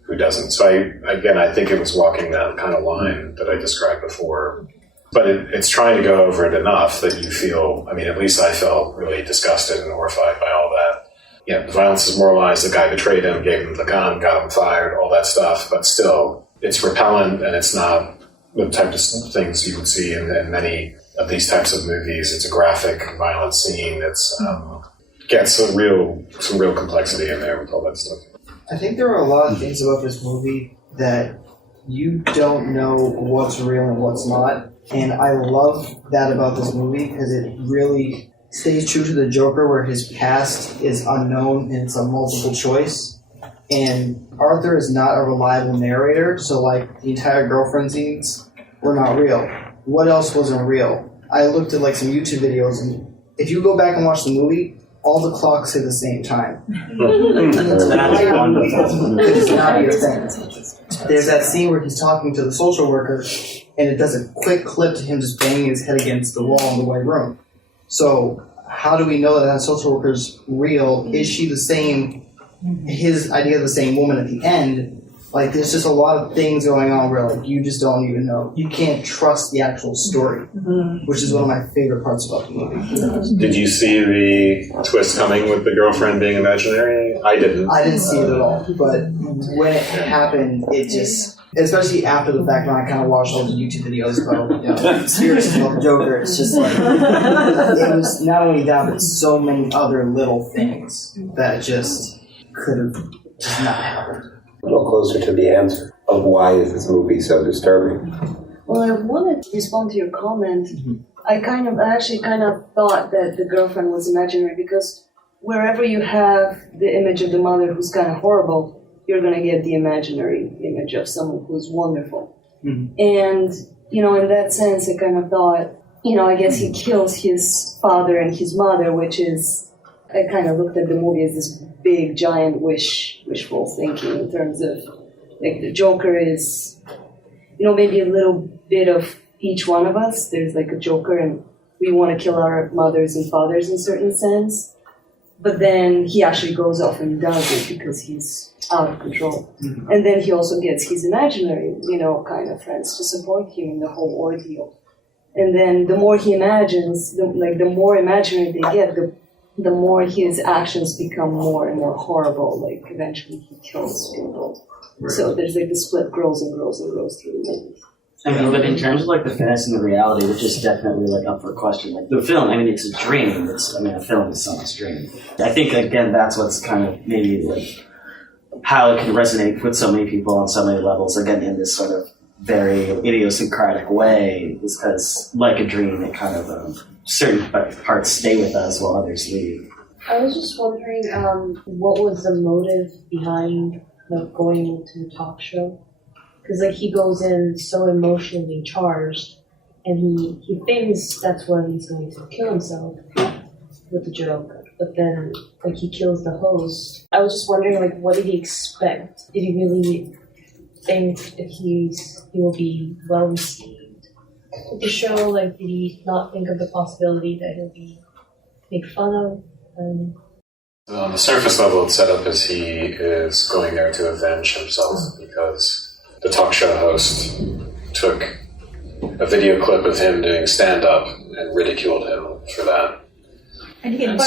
who doesn't. So I think it was walking that kind of line that I described before. But it's trying to go over it enough that you feel, at least I felt really disgusted and horrified by all that. The violence is moralized, the guy betrayed him, gave him the gun, got him fired, all that stuff, but still, it's repellent and it's not the type of things you would see in many of these types of movies. It's a graphic, violent scene. It's gets some real complexity in there with all that stuff. I think there are a lot of things about this movie that you don't know what's real and what's not. And I love that about this movie because it really stays true to the Joker where his past is unknown and it's a multiple choice. And Arthur is not a reliable narrator, so the entire girlfriend scenes were not real. What else wasn't real? I looked at some YouTube videos, and if you go back and watch the movie, all the clocks say the same time. It's not your thing. There's that scene where he's talking to the social worker, and it does a quick clip to him just banging his head against the wall in the white room. So how do we know that social worker's real? Is she the same, his idea of the same woman at the end? Like, there's just a lot of things going on where, like, you just don't even know. You can't trust the actual story, which is one of my favorite parts about the movie. Did you see the twist coming with the girlfriend being imaginary? I didn't. I didn't see it at all, but when it happened, it just, especially after the fact when I kind of watched all the YouTube videos about, seriously about the Joker, it's just like, it was not only that, but so many other little things that just could have just not happened. A little closer to the answer of why is this movie so disturbing. Well, I wanted to respond to your comment. I actually thought that the girlfriend was imaginary because wherever you have the image of the mother who's kind of horrible, you're going to get the imaginary image of someone who's wonderful. And, in that sense, I kind of thought, I guess he kills his father and his mother, which is, I kind of looked at the movie as this big, giant wishful thinking in terms of, like, the Joker is, maybe a little bit of each one of us. There's like a Joker and we want to kill our mothers and fathers in a certain sense. But then he actually goes off and does it because he's out of control. And then he also gets his imaginary, kind of friends to support him in the whole ordeal. And then the more he imagines, the more imaginary they get, the more his actions become more and more horrible. Like, eventually he kills people. Right. So there's like the split grows and grows and grows through the movie. I mean, but in terms of like the fantasy and the reality, which is definitely like up for question. Like the film, it's a dream. A film is someone's dream. I think again that's what's kind of maybe like how it can resonate with so many people on so many levels. Again, in this sort of very idiosyncratic way, is because like a dream, it kind of certain parts stay with us while others leave. I was just wondering, what was the motive behind going to the talk show? Because he goes in so emotionally charged, and he thinks that's when he's going to kill himself with the joke. But then he kills the host. I was just wondering what did he expect? Did he really think that he will be well received with the show? Did he not think of the possibility that he'll be made fun of? On the surface level, it's set up as he is going there to avenge himself because the talk show host took a video clip of him doing stand-up and ridiculed him for that. And he and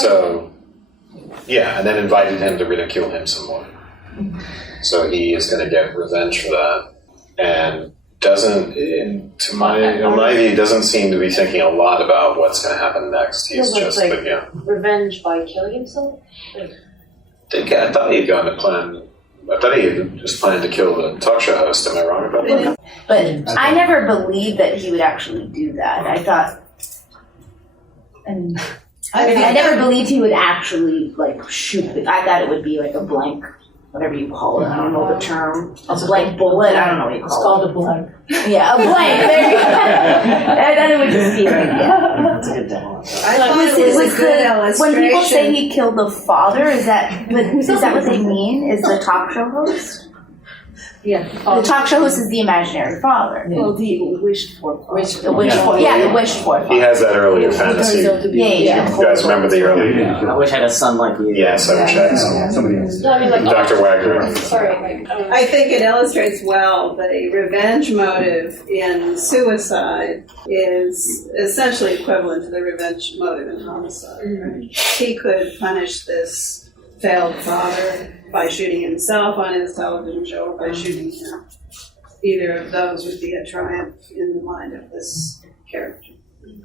then invited him to ridicule him some more. So he is going to get revenge for that, and to my view, doesn't seem to be thinking a lot about what's going to happen next. He's revenge by killing himself? I thought he had just planned to kill the talk show host. Am I wrong about that? But I never believed that he would actually do that. I thought, I never believed he would actually shoot it. I thought it would be a blank, whatever you call it. I don't know the term. A blank bullet. I don't know what you call it. It's called a blank. Yeah, a blank. There you go. I thought it would just be That's a good demo. I thought it was a good illustration. When people say he killed the father, is that what they mean? Is the talk show host? Yeah. The talk show host is the imaginary father. Well, the wished for father. The wished for father. He has that earlier fantasy. Yeah. You guys remember the early? I wish I had a son like you. Yes, I wish I had somebody else. Dr. Wagner. Sorry. I think it illustrates well that a revenge motive in suicide is essentially equivalent to the revenge motive in homicide. Right? He could punish this failed father by shooting himself on his television show or by shooting him. Either of those would be a triumph in the mind of this character.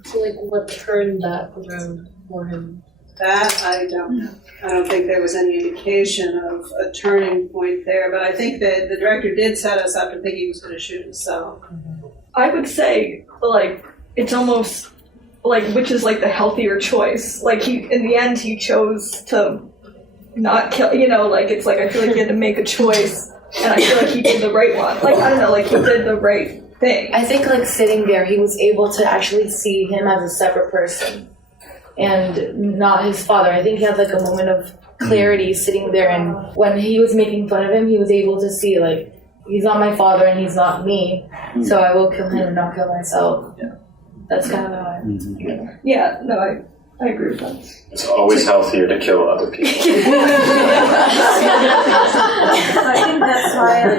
So, what turned that around for him? That I don't know. I don't think there was any indication of a turning point there, but I think that the director did set us up to think he was going to shoot himself. I would say, it's almost which is the healthier choice. In the end, he chose to not kill, it's I feel like he had to make a choice, and I feel like he did the right one. I don't know, he did the right thing. I think sitting there, he was able to actually see him as a separate person and not his father. I think he had a moment of clarity sitting there, and when he was making fun of him, he was able to see he's not my father and he's not me, so I will kill him and not kill myself. That's kind of how I Yeah, no, I agree with that. It's always healthier to kill other people. I think that's why, to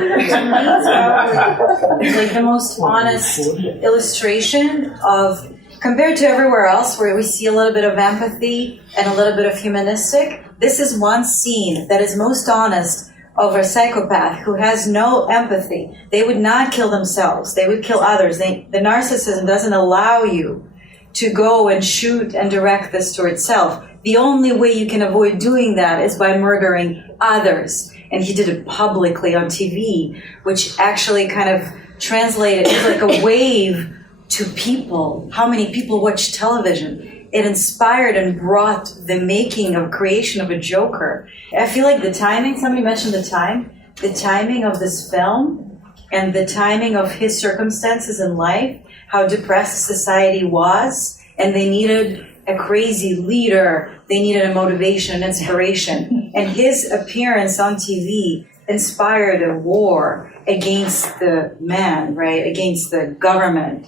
me, it's like the most honest illustration of, compared to everywhere else where we see a little bit of empathy and a little bit of humanistic, this is one scene that is most honest of a psychopath who has no empathy. They would not kill themselves. They would kill others. The narcissism doesn't allow you to go and shoot and direct this towards self. The only way you can avoid doing that is by murdering others. And he did it publicly on TV, which actually kind of translated, it's like a wave to people. How many people watch television? It inspired and brought the making of creation of a Joker. I feel like the timing, somebody mentioned the timing of this film and the timing of his circumstances in life, how depressed society was, and they needed a crazy leader, they needed a motivation, an inspiration. And his appearance on TV inspired a war against the man, right? Against the government,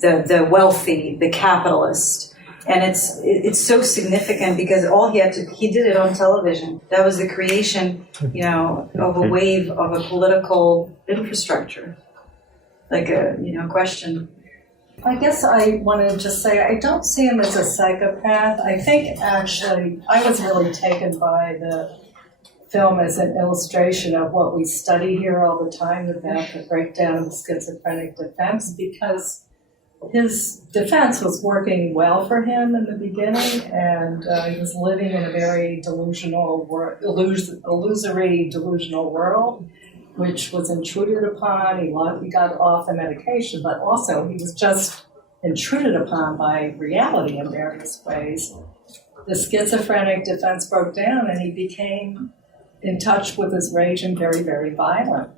the wealthy, the capitalist. And it's so significant because he did it on television. That was the creation, of a wave of a political infrastructure. Like a, question. I guess I want to just say I don't see him as a psychopath. I think actually I was really taken by the film as an illustration of what we study here all the time about the breakdown of schizophrenic defense, because his defense was working well for him in the beginning, and he was living in a very illusory delusional world, which was intruded upon. He got off the medication, but also he was just intruded upon by reality in various ways. The schizophrenic defense broke down, and he became in touch with his rage and very, very violent.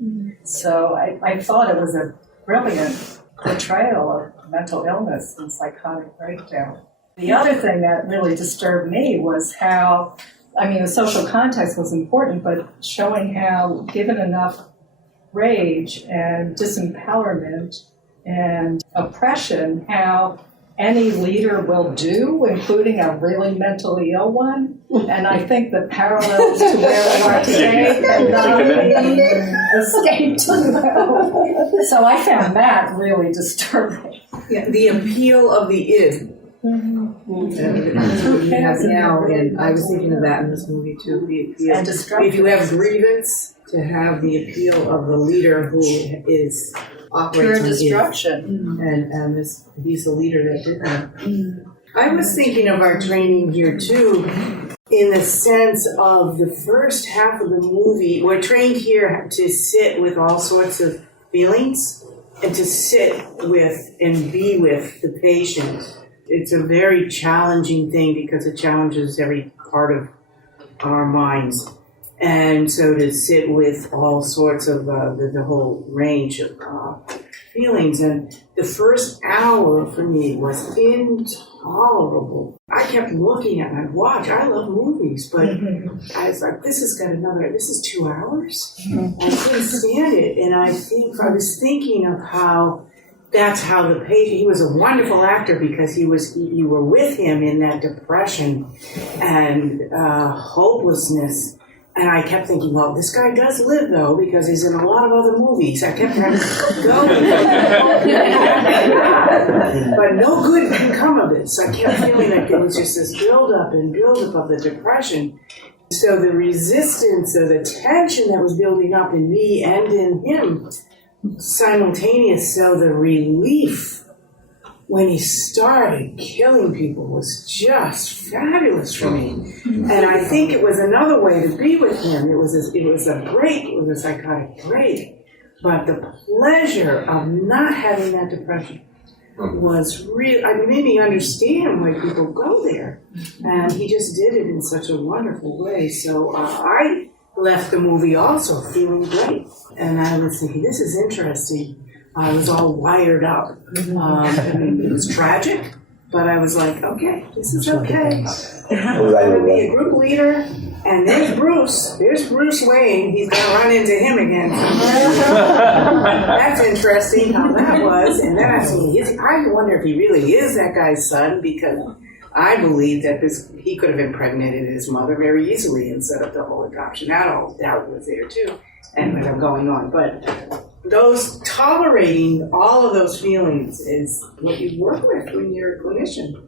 So I thought it was a brilliant portrayal of mental illness and psychotic breakdown. The other thing that really disturbed me was how, the social context was important, but showing how, given enough rage and disempowerment and oppression, how any leader will do, including a really mentally ill one. And I think the parallels to where we are today cannot be escaped. So I found that really disturbing. Yeah, the appeal of the id. Have now, and I was thinking of that in this movie too. The appeal. And if you have grievance, to have the appeal of the leader who is operates pure destruction, and he's the leader that did that. I was thinking of our training here too, in the sense of the first half of the movie. We're trained here to sit with all sorts of feelings and to sit with and be with the patient. It's a very challenging thing because it challenges every part of our minds. And so to sit with all sorts of the whole range of feelings. And the first hour for me was intolerable. I kept looking at my watch. I love movies, but I was like, this is 2 hours? I couldn't stand it. And I was thinking of how that's how the patient, he was a wonderful actor because you were with him in that depression and hopelessness. And I kept thinking, well, this guy does live, though, because he's in a lot of other movies. I kept trying to go with it. But no good can come of it. So I kept feeling like it was just this build-up of the depression. So the resistance or the tension that was building up in me and in him, simultaneous. So the relief when he started killing people was just fabulous for me. And I think it was another way to be with him. It was a break, it was a psychotic break. But the pleasure of not having that depression was real. It made me understand why people go there. And he just did it in such a wonderful way. So I left the movie also feeling great. And I was thinking, this is interesting. I was all wired up. It was tragic, but I was like, okay, this is okay. I'm going to be a group leader, And there's Bruce Wayne, he's gonna run into him again. That's interesting how that was. And then I wonder if he really is that guy's son, because I believe that he could have impregnated his mother very easily and set up the whole adoption. That all doubt was there too. And I'm going on. But those tolerating all of those feelings is what you work with when you're a clinician.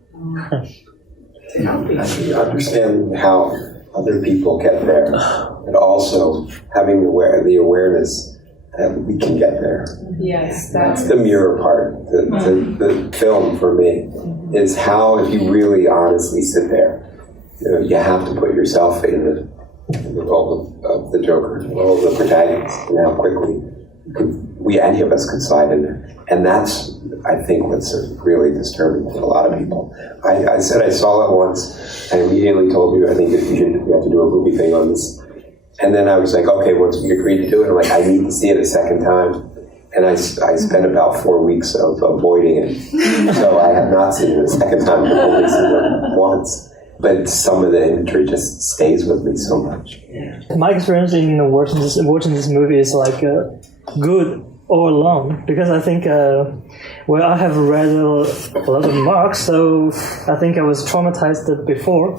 To help people. You understand how other people get there, and also having the awareness that we can get there. Yes, that's the mirror part. The film for me is how, if you really honestly sit there, you have to put yourself in the role of the Joker, the role of the protagonist, and how quickly any of us could slide in there. And that's, I think, what's really disturbing to a lot of people. I said I saw it once. I immediately told you, I think we have to do a movie thing on this. And then I was like, okay, once we agreed to do it, I'm like, I need to see it a second time. And I spent about 4 weeks of avoiding it. So I have not seen it a second time. I've only seen it once. But some of the imagery just stays with me so much. My experience in watching this movie is like good all along, because I think I have read a lot of Marx, so I think I was traumatized before.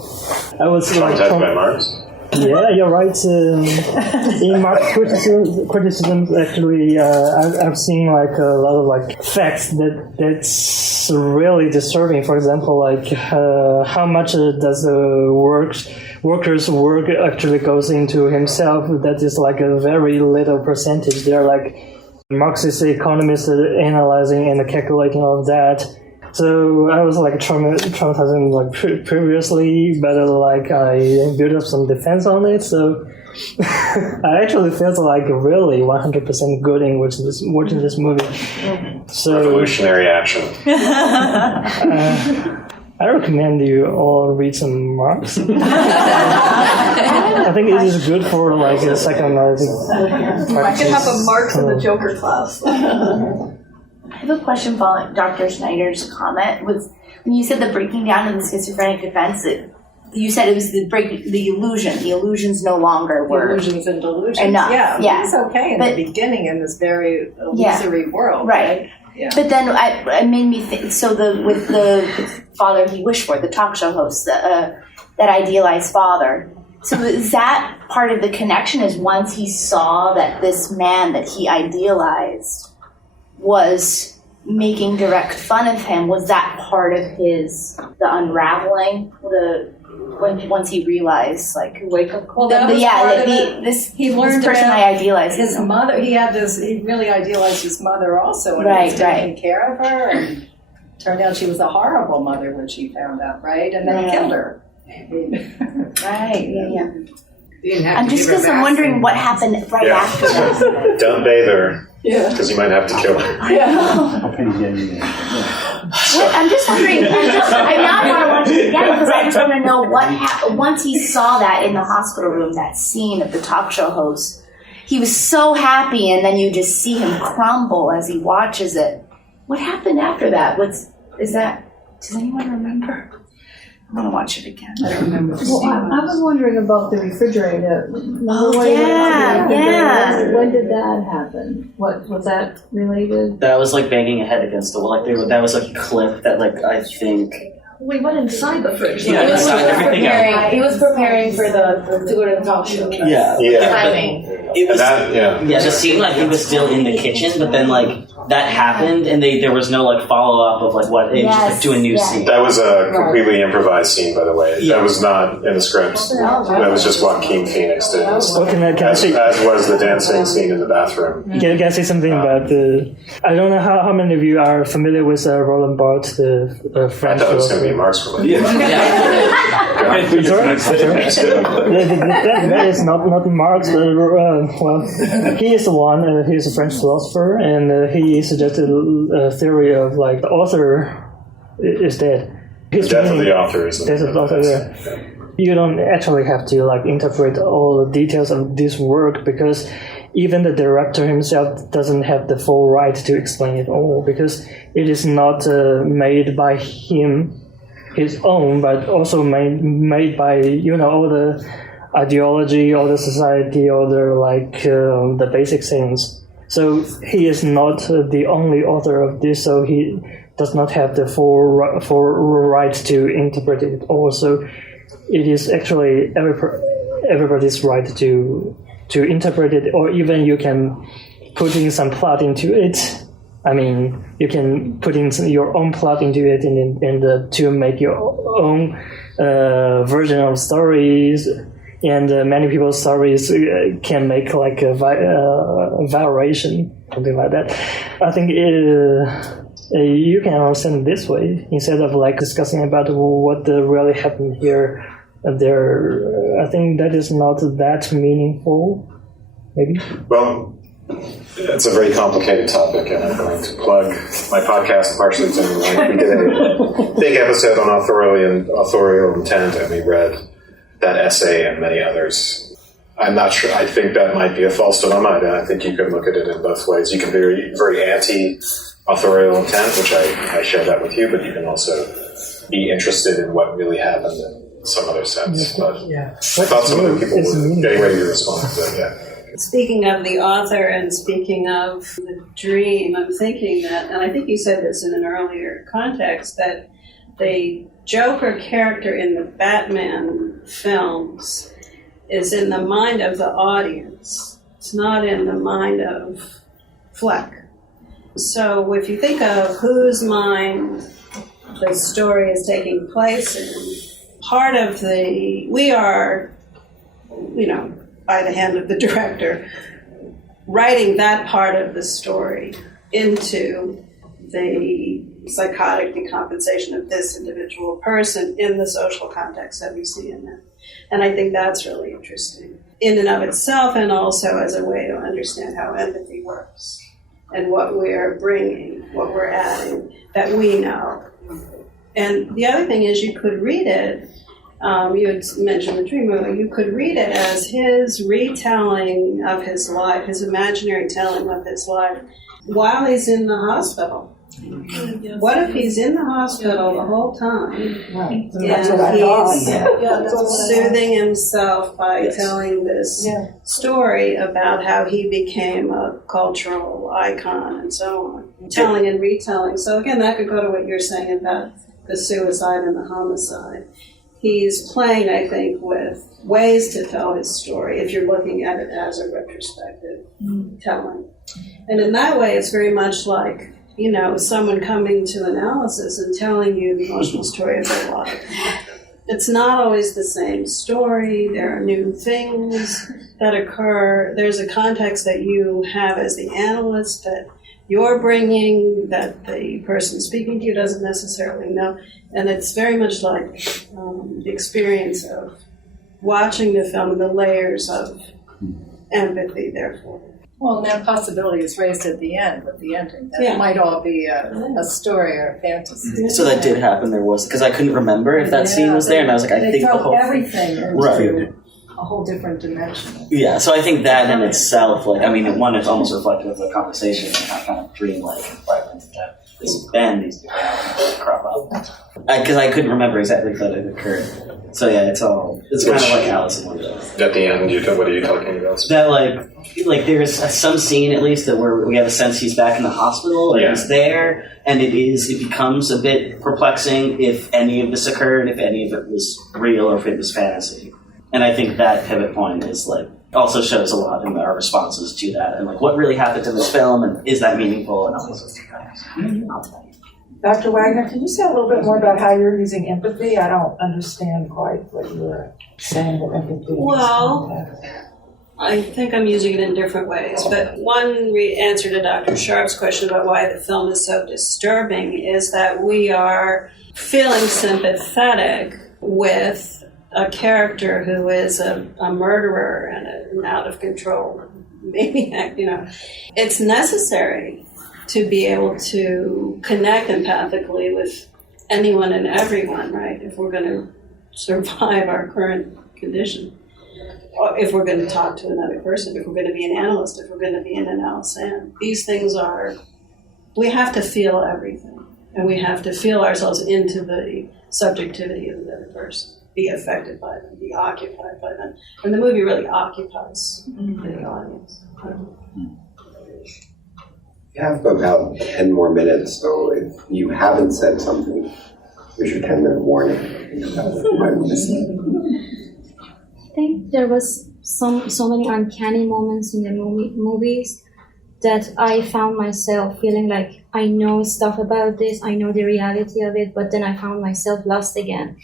I was traumatized by Marx? Yeah, you're right. In Marx criticism, actually, I've seen like a lot of like facts that's really disturbing. For example, like how much does the worker's work actually goes into himself? That is like a very little percentage. They're like Marxist economists analyzing and calculating all of that. So I was like traumatizing like previously, but like I built up some defense on it. So I actually felt like really 100% good in watching this movie. So revolutionary action. I recommend you all read some Marx. I think it is good for like a psychoanalytic practice. I could have a Marx in the Joker class. I have a question following Dr. Schneider's comment. Was when you said the breaking down of the schizophrenic defense, you said it was the illusion. The illusions no longer were illusions and delusions. Enough. Yeah, yeah. It's okay in the beginning in this very illusory world, right? Yeah. But then it made me think. So with the father he wished for, the talk show host, that idealized father. So is that part of the connection? Is once he saw that this man that he idealized was making direct fun of him, was that part of the unraveling, once he realized, like, wake up call? This person I idealized his mother. He really idealized his mother also, and he was taking care of her, and turned out she was a horrible mother when she found out, right? And then killed her. Right. Yeah. I'm just because I'm wondering what happened after that. Don't bathe her. Yeah. Because you might have to kill her. Yeah. I'm just wondering. I now want to watch it again because I just want to know what happened. Once he saw that in the hospital room, that scene of the talk show host, he was so happy, and then you just see him crumble as he watches it. What happened after that? Does anyone remember? I'm going to watch it again. I don't remember. Well, I was wondering about the refrigerator. Yeah. When did that happen? What was that related? That was like banging a head against the wall. Like that was a clip that like I think. We went inside the fridge. Yeah, he was preparing for to go to the talk show. Yeah. Timing. It was Yeah, the scene like he was still in the kitchen, but then like that happened, and there was no like follow up of like what it was just like, do a new scene. That was a completely improvised scene, by the way. Yeah. That was not in the script. That was just Joaquin Phoenix did. As was the dancing scene in the bathroom. Can I say something about the? I don't know how many of you are familiar with Roland Barthes, the French. I thought it was going to be Marx related. That is not Marx. Well, he is the one. He's a French philosopher, and he suggested a theory of like the author is dead. The death of the author is the author. Yeah. You don't actually have to like interpret all the details of this work, because even the director himself doesn't have the full right to explain it all, because it is not made by him his own, but also made by all the ideology or the society or the basic things. So he is not the only author of this, so he does not have the full right to interpret it. Also, it is actually everybody's right to interpret it, or even you can put in some plot into it. I mean, you can put in your own plot into it and to make your own version of stories. And many people's stories can make like a variation, something like that. I think you can understand this way instead of like discussing about what really happened here and there. I think that is not that meaningful, maybe. Well, it's a very complicated topic, and I'm going to plug my podcast partially to we did a big episode on authorial intent, and we read that essay and many others. I'm not sure. I think that might be a false dilemma, and I think you can look at it in both ways. You can be very anti-authorial intent, which I share that with you, but you can also be interested in what really happened in some other sense. But I thought some other people were getting ready to respond to that. Yeah. Speaking of the author and speaking of the dream, I'm thinking that, and I think you said this in an earlier context, that the Joker character in the Batman films is in the mind of the audience. It's not in the mind of Fleck. So if you think of whose mind the story is taking place in, part of we are, by the hand of the director, writing that part of the story into the psychotic decompensation of this individual person in the social context that we see in it. And I think that's really interesting in and of itself, and also as a way to understand how empathy works and what we're bringing, what we're adding, that we know. And the other thing is you could read it, you had mentioned the dream movie, you could read it as his retelling of his life, his imaginary telling of his life while he's in the hospital. What if he's in the hospital the whole time and he's soothing himself by telling this story about how he became a cultural icon and so on, telling and retelling. So again, that could go to what you're saying about the suicide and the homicide. He's playing, I think, with ways to tell his story if you're looking at it as a retrospective telling. And in that way, it's very much like, someone coming to analysis and telling you the emotional story of their life. It's not always the same story. There are new things that occur. There's a context that you have as the analyst that you're bringing that the person speaking to you doesn't necessarily know. And it's very much like the experience of watching the film and the layers of empathy, therefore. Well, and that possibility is raised at the end with the ending. That might all be a story or a fantasy. So that did happen. There was, because I couldn't remember if that scene was there, and I was like, I think the whole everything into a whole different dimension. Yeah, so I think that in itself, one, it's almost reflective of the conversation and how kind of dream-like environment that this band these crop up. Because I couldn't remember exactly that it occurred. So yeah, it's kind of like Alice in Wonderland. At the end, what are you talking about? That like there's some scene at least that where we have a sense he's back in the hospital or he's there, and it becomes a bit perplexing if any of this occurred, if any of it was real or if it was fantasy. And I think that pivot point is also shows a lot in our responses to that, and what really happened to this film, and is that meaningful, and all those sorts of things. Dr. Wagner, can you say a little bit more about how you're using empathy? I don't understand quite what you were saying with empathy. Well, I think I'm using it in different ways, but one answer to Dr. Sharp's question about why the film is so disturbing is that we are feeling sympathetic with a character who is a murderer and an out-of-control maniac. It's necessary to be able to connect empathically with anyone and everyone, right? If we're going to survive our current condition, or if we're going to talk to another person, if we're going to be an analyst, if we're going to be an analyst, these things we have to feel everything, and we have to feel ourselves into the subjectivity of the other person. be affected by them, be occupied by them. And the movie really occupies the audience. You have about 10 more minutes, so if you haven't said something, here's your 10-minute warning. I think there was so many uncanny moments in the movies that I found myself feeling like I know stuff about this, I know the reality of it, but then I found myself lost again.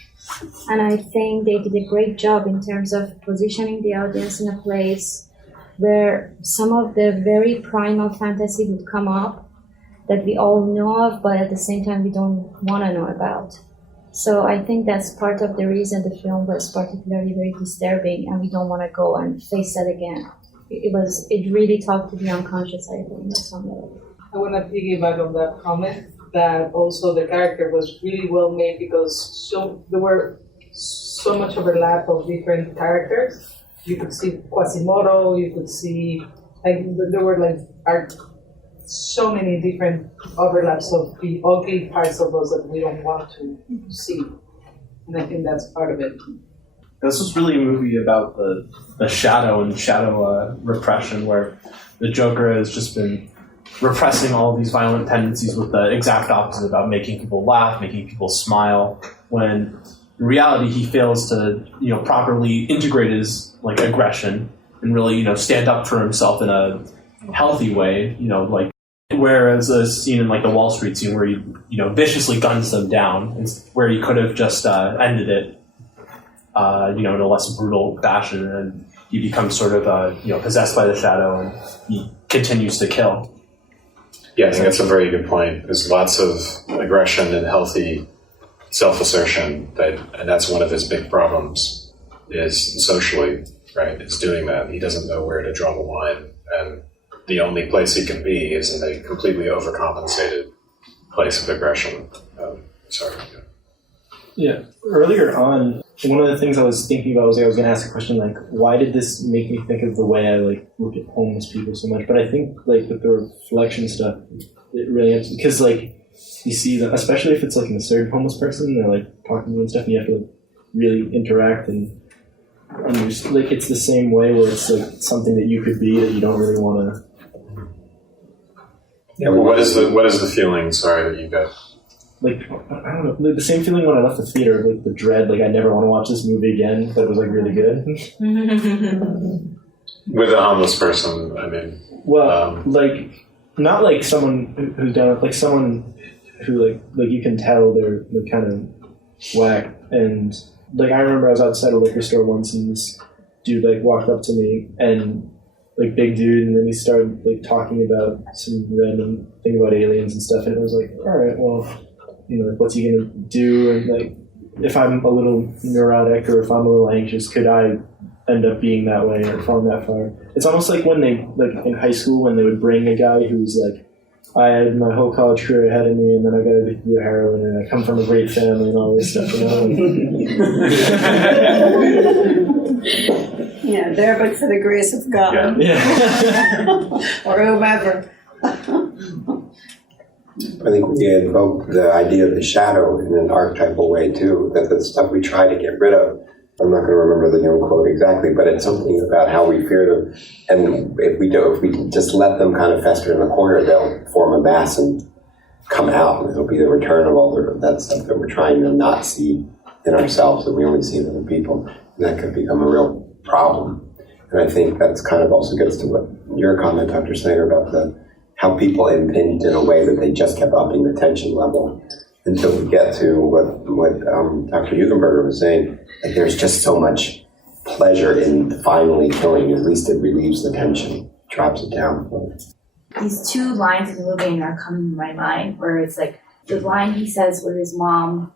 And I think they did a great job in terms of positioning the audience in a place where some of the very primal fantasy would come up that we all know of, but at the same time we don't want to know about. So I think that's part of the reason the film was particularly very disturbing, and we don't want to go and face that again. It really talked to the unconscious, I think, in some way. I want to piggyback on that comment that also the character was really well made because there were so much overlap of different characters. You could see Quasimodo, you could see, like, there were so many different overlaps of the ugly parts of us that we don't want to see. And I think that's part of it. This was really a movie about the shadow and shadow repression, where the Joker has just been repressing all of these violent tendencies with the exact opposite about making people laugh, making people smile, when in reality he fails to properly integrate his aggression and really stand up for himself in a healthy way, whereas a scene in the Wall Street scene where he viciously guns them down, where he could have just ended it in a less brutal fashion, and he becomes sort of possessed by the shadow and he continues to kill. Yeah, I think that's a very good point. There's lots of aggression and healthy self-assertion, and that's one of his big problems, is socially, right? Is doing that. He doesn't know where to draw the line, and the only place he can be is in a completely overcompensated place of aggression. Sorry. Yeah, earlier on, one of the things I was thinking about was I was going to ask a question why did this make me think of the way I look at homeless people so much? But I think with the reflection stuff, it really helps because you see them, especially if it's an absurd homeless person, they're talking to you and stuff, and you have to really interact and it's the same way where it's something that you could be that you don't really want to. Yeah, well, what is the feeling? Sorry that you got. I don't know, the same feeling when I left the theater, the dread, I never want to watch this movie again, but it was really good. With a homeless person, I mean. Well, not someone who's done it, someone who you can tell they're kind of whack. And I remember I was outside a liquor store once and this dude walked up to me and big dude, and then he started talking about some random thing about aliens and stuff, and it was all right, well, what's he gonna do? And if I'm a little neurotic or if I'm a little anxious, could I end up being that way or falling that far? It's almost like when they in high school when they would bring a guy who's I had my whole college career ahead of me, and then I got addicted to heroin, and I come from a great family and all this stuff. Yeah, there but for the grace of God. Yeah. Or whomever. I think we invoke the idea of the shadow in an archetypal way too, that the stuff we try to get rid of, I'm not going to remember the quote exactly, but it's something about how we fear them, and if we just let them kind of fester in the corner, they'll form a mass and come out, and it'll be the return of all that stuff that we're trying to not see in ourselves, and we only see it in people, and that could become a real problem. And I think that's kind of also gets to what your comment, Dr. Snyder, about how people impinged in a way that they just kept upping the tension level until we get to what Dr. Hugenberger was saying. There's just so much pleasure in finally killing. At least it relieves the tension, drops it down. These two lines in the movie are coming to my mind, where it's the line he says where his mom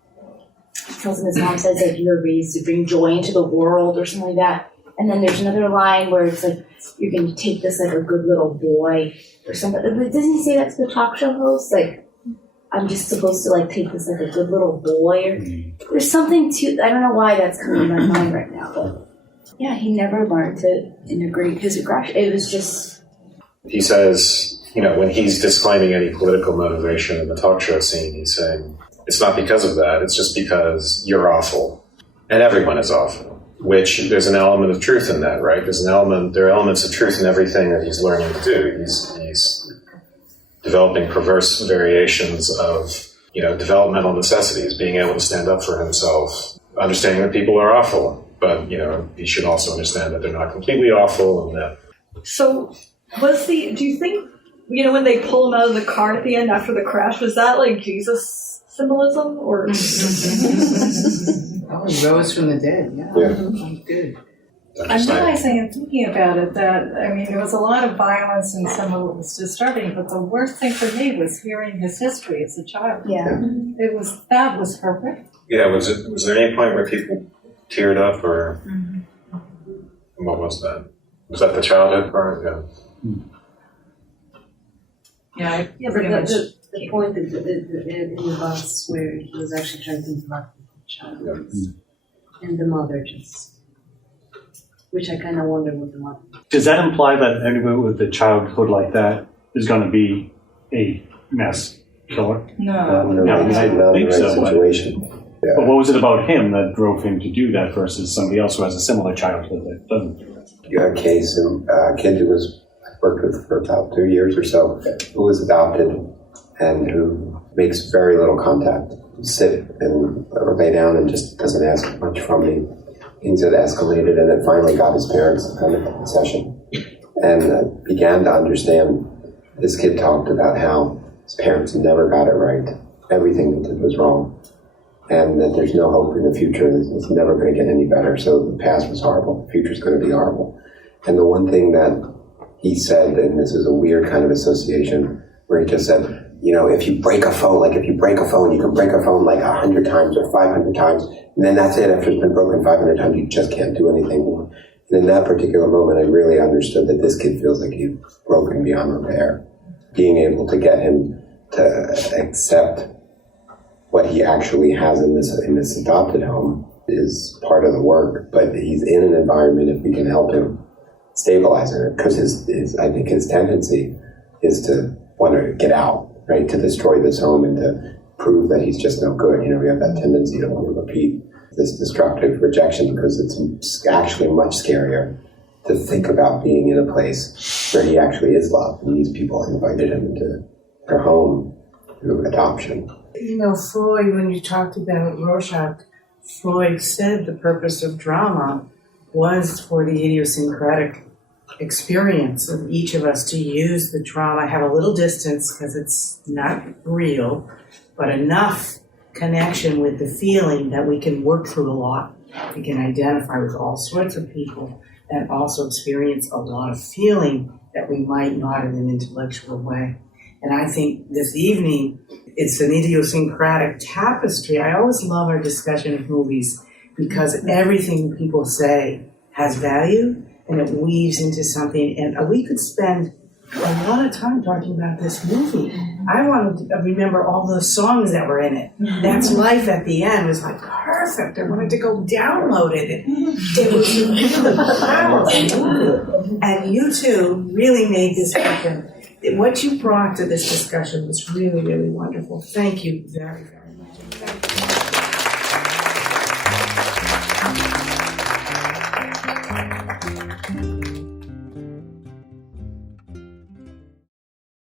tells him his mom says you were raised to bring joy into the world or something like that. And then there's another line where it's you're going to take this a good little boy or something. Doesn't he say that to the talk show host? I'm just supposed to take this a good little boy. Or, there's something to, I don't know why that's coming to my mind right now, but yeah, he never learned to integrate his aggression. It was just. He says, when he's disclaiming any political motivation in the talk show scene, he's saying, it's not because of that, it's just because you're awful. and everyone is awful. Which there's an element of truth in that, right? There are elements of truth in everything that he's learning to do. He's developing perverse variations of, developmental necessities, being able to stand up for himself, understanding that people are awful, but, he should also understand that they're not completely awful and that. So, do you think, when they pull him out of the car at the end after the crash, was that like Jesus symbolism or? Oh, he rose from the dead, yeah. Oh, good. I'm realizing and thinking about it that, there was a lot of violence and some of it was disturbing, but the worst thing for me was hearing his history as a child. Yeah. That was horrific. Yeah, was there any point where people teared up or what was that? Was that the childhood part? Yeah. The point that in the bus where he was actually trying to interact with the child and the mother which I kind of wonder what the mother. Does that imply that anyone with a childhood like that is going to be a mass killer? No. I don't think so. Situation. Yeah. But what was it about him that drove him to do that versus somebody else who has a similar childhood that doesn't do that? You had a case, a kid who was worked with for about 2 years or so, who was adopted and who makes very little contact. Sit or lay down and just doesn't ask much from me. Things had escalated and then finally got his parents to come into the session and began to understand. This kid talked about how his parents never got it right. Everything they did was wrong. And that there's no hope in the future. It's never going to get any better. So the past was horrible. The future's going to be horrible. And the one thing that he said, and this is a weird kind of association, where he just said, if you break a phone, you can break a phone 100 times or 500 times, and then that's it. After it's been broken 500 times, you just can't do anything more. And in that particular moment, I really understood that this kid feels like he's broken beyond repair. Being able to get him to accept what he actually has in this adopted home is part of the work, but he's in an environment, if we can help him stabilize in it, because I think his tendency is to want to get out, right, to destroy this home and to prove that he's just no good. We have that tendency to want to repeat this destructive rejection because it's actually much scarier to think about being in a place where he actually is loved and these people invited him into their home through adoption. Freud, when you talked about Rorschach, Freud said the purpose of drama was for the idiosyncratic experience of each of us to use the trauma, have a little distance because it's not real, but enough connection with the feeling that we can work through a lot. We can identify with all sorts of people that also experience a lot of feeling that we might not in an intellectual way. And I think this evening, it's an idiosyncratic tapestry. I always love our discussion of movies because everything people say has value and it weaves into something. And we could spend a lot of time talking about this movie. I wanted to remember all the songs that were in it. That's Life at the end was perfect. I wanted to go download it. It was a really powerful movie. And you two really made this happen. What you brought to this discussion was really, really wonderful. Thank you very, very much.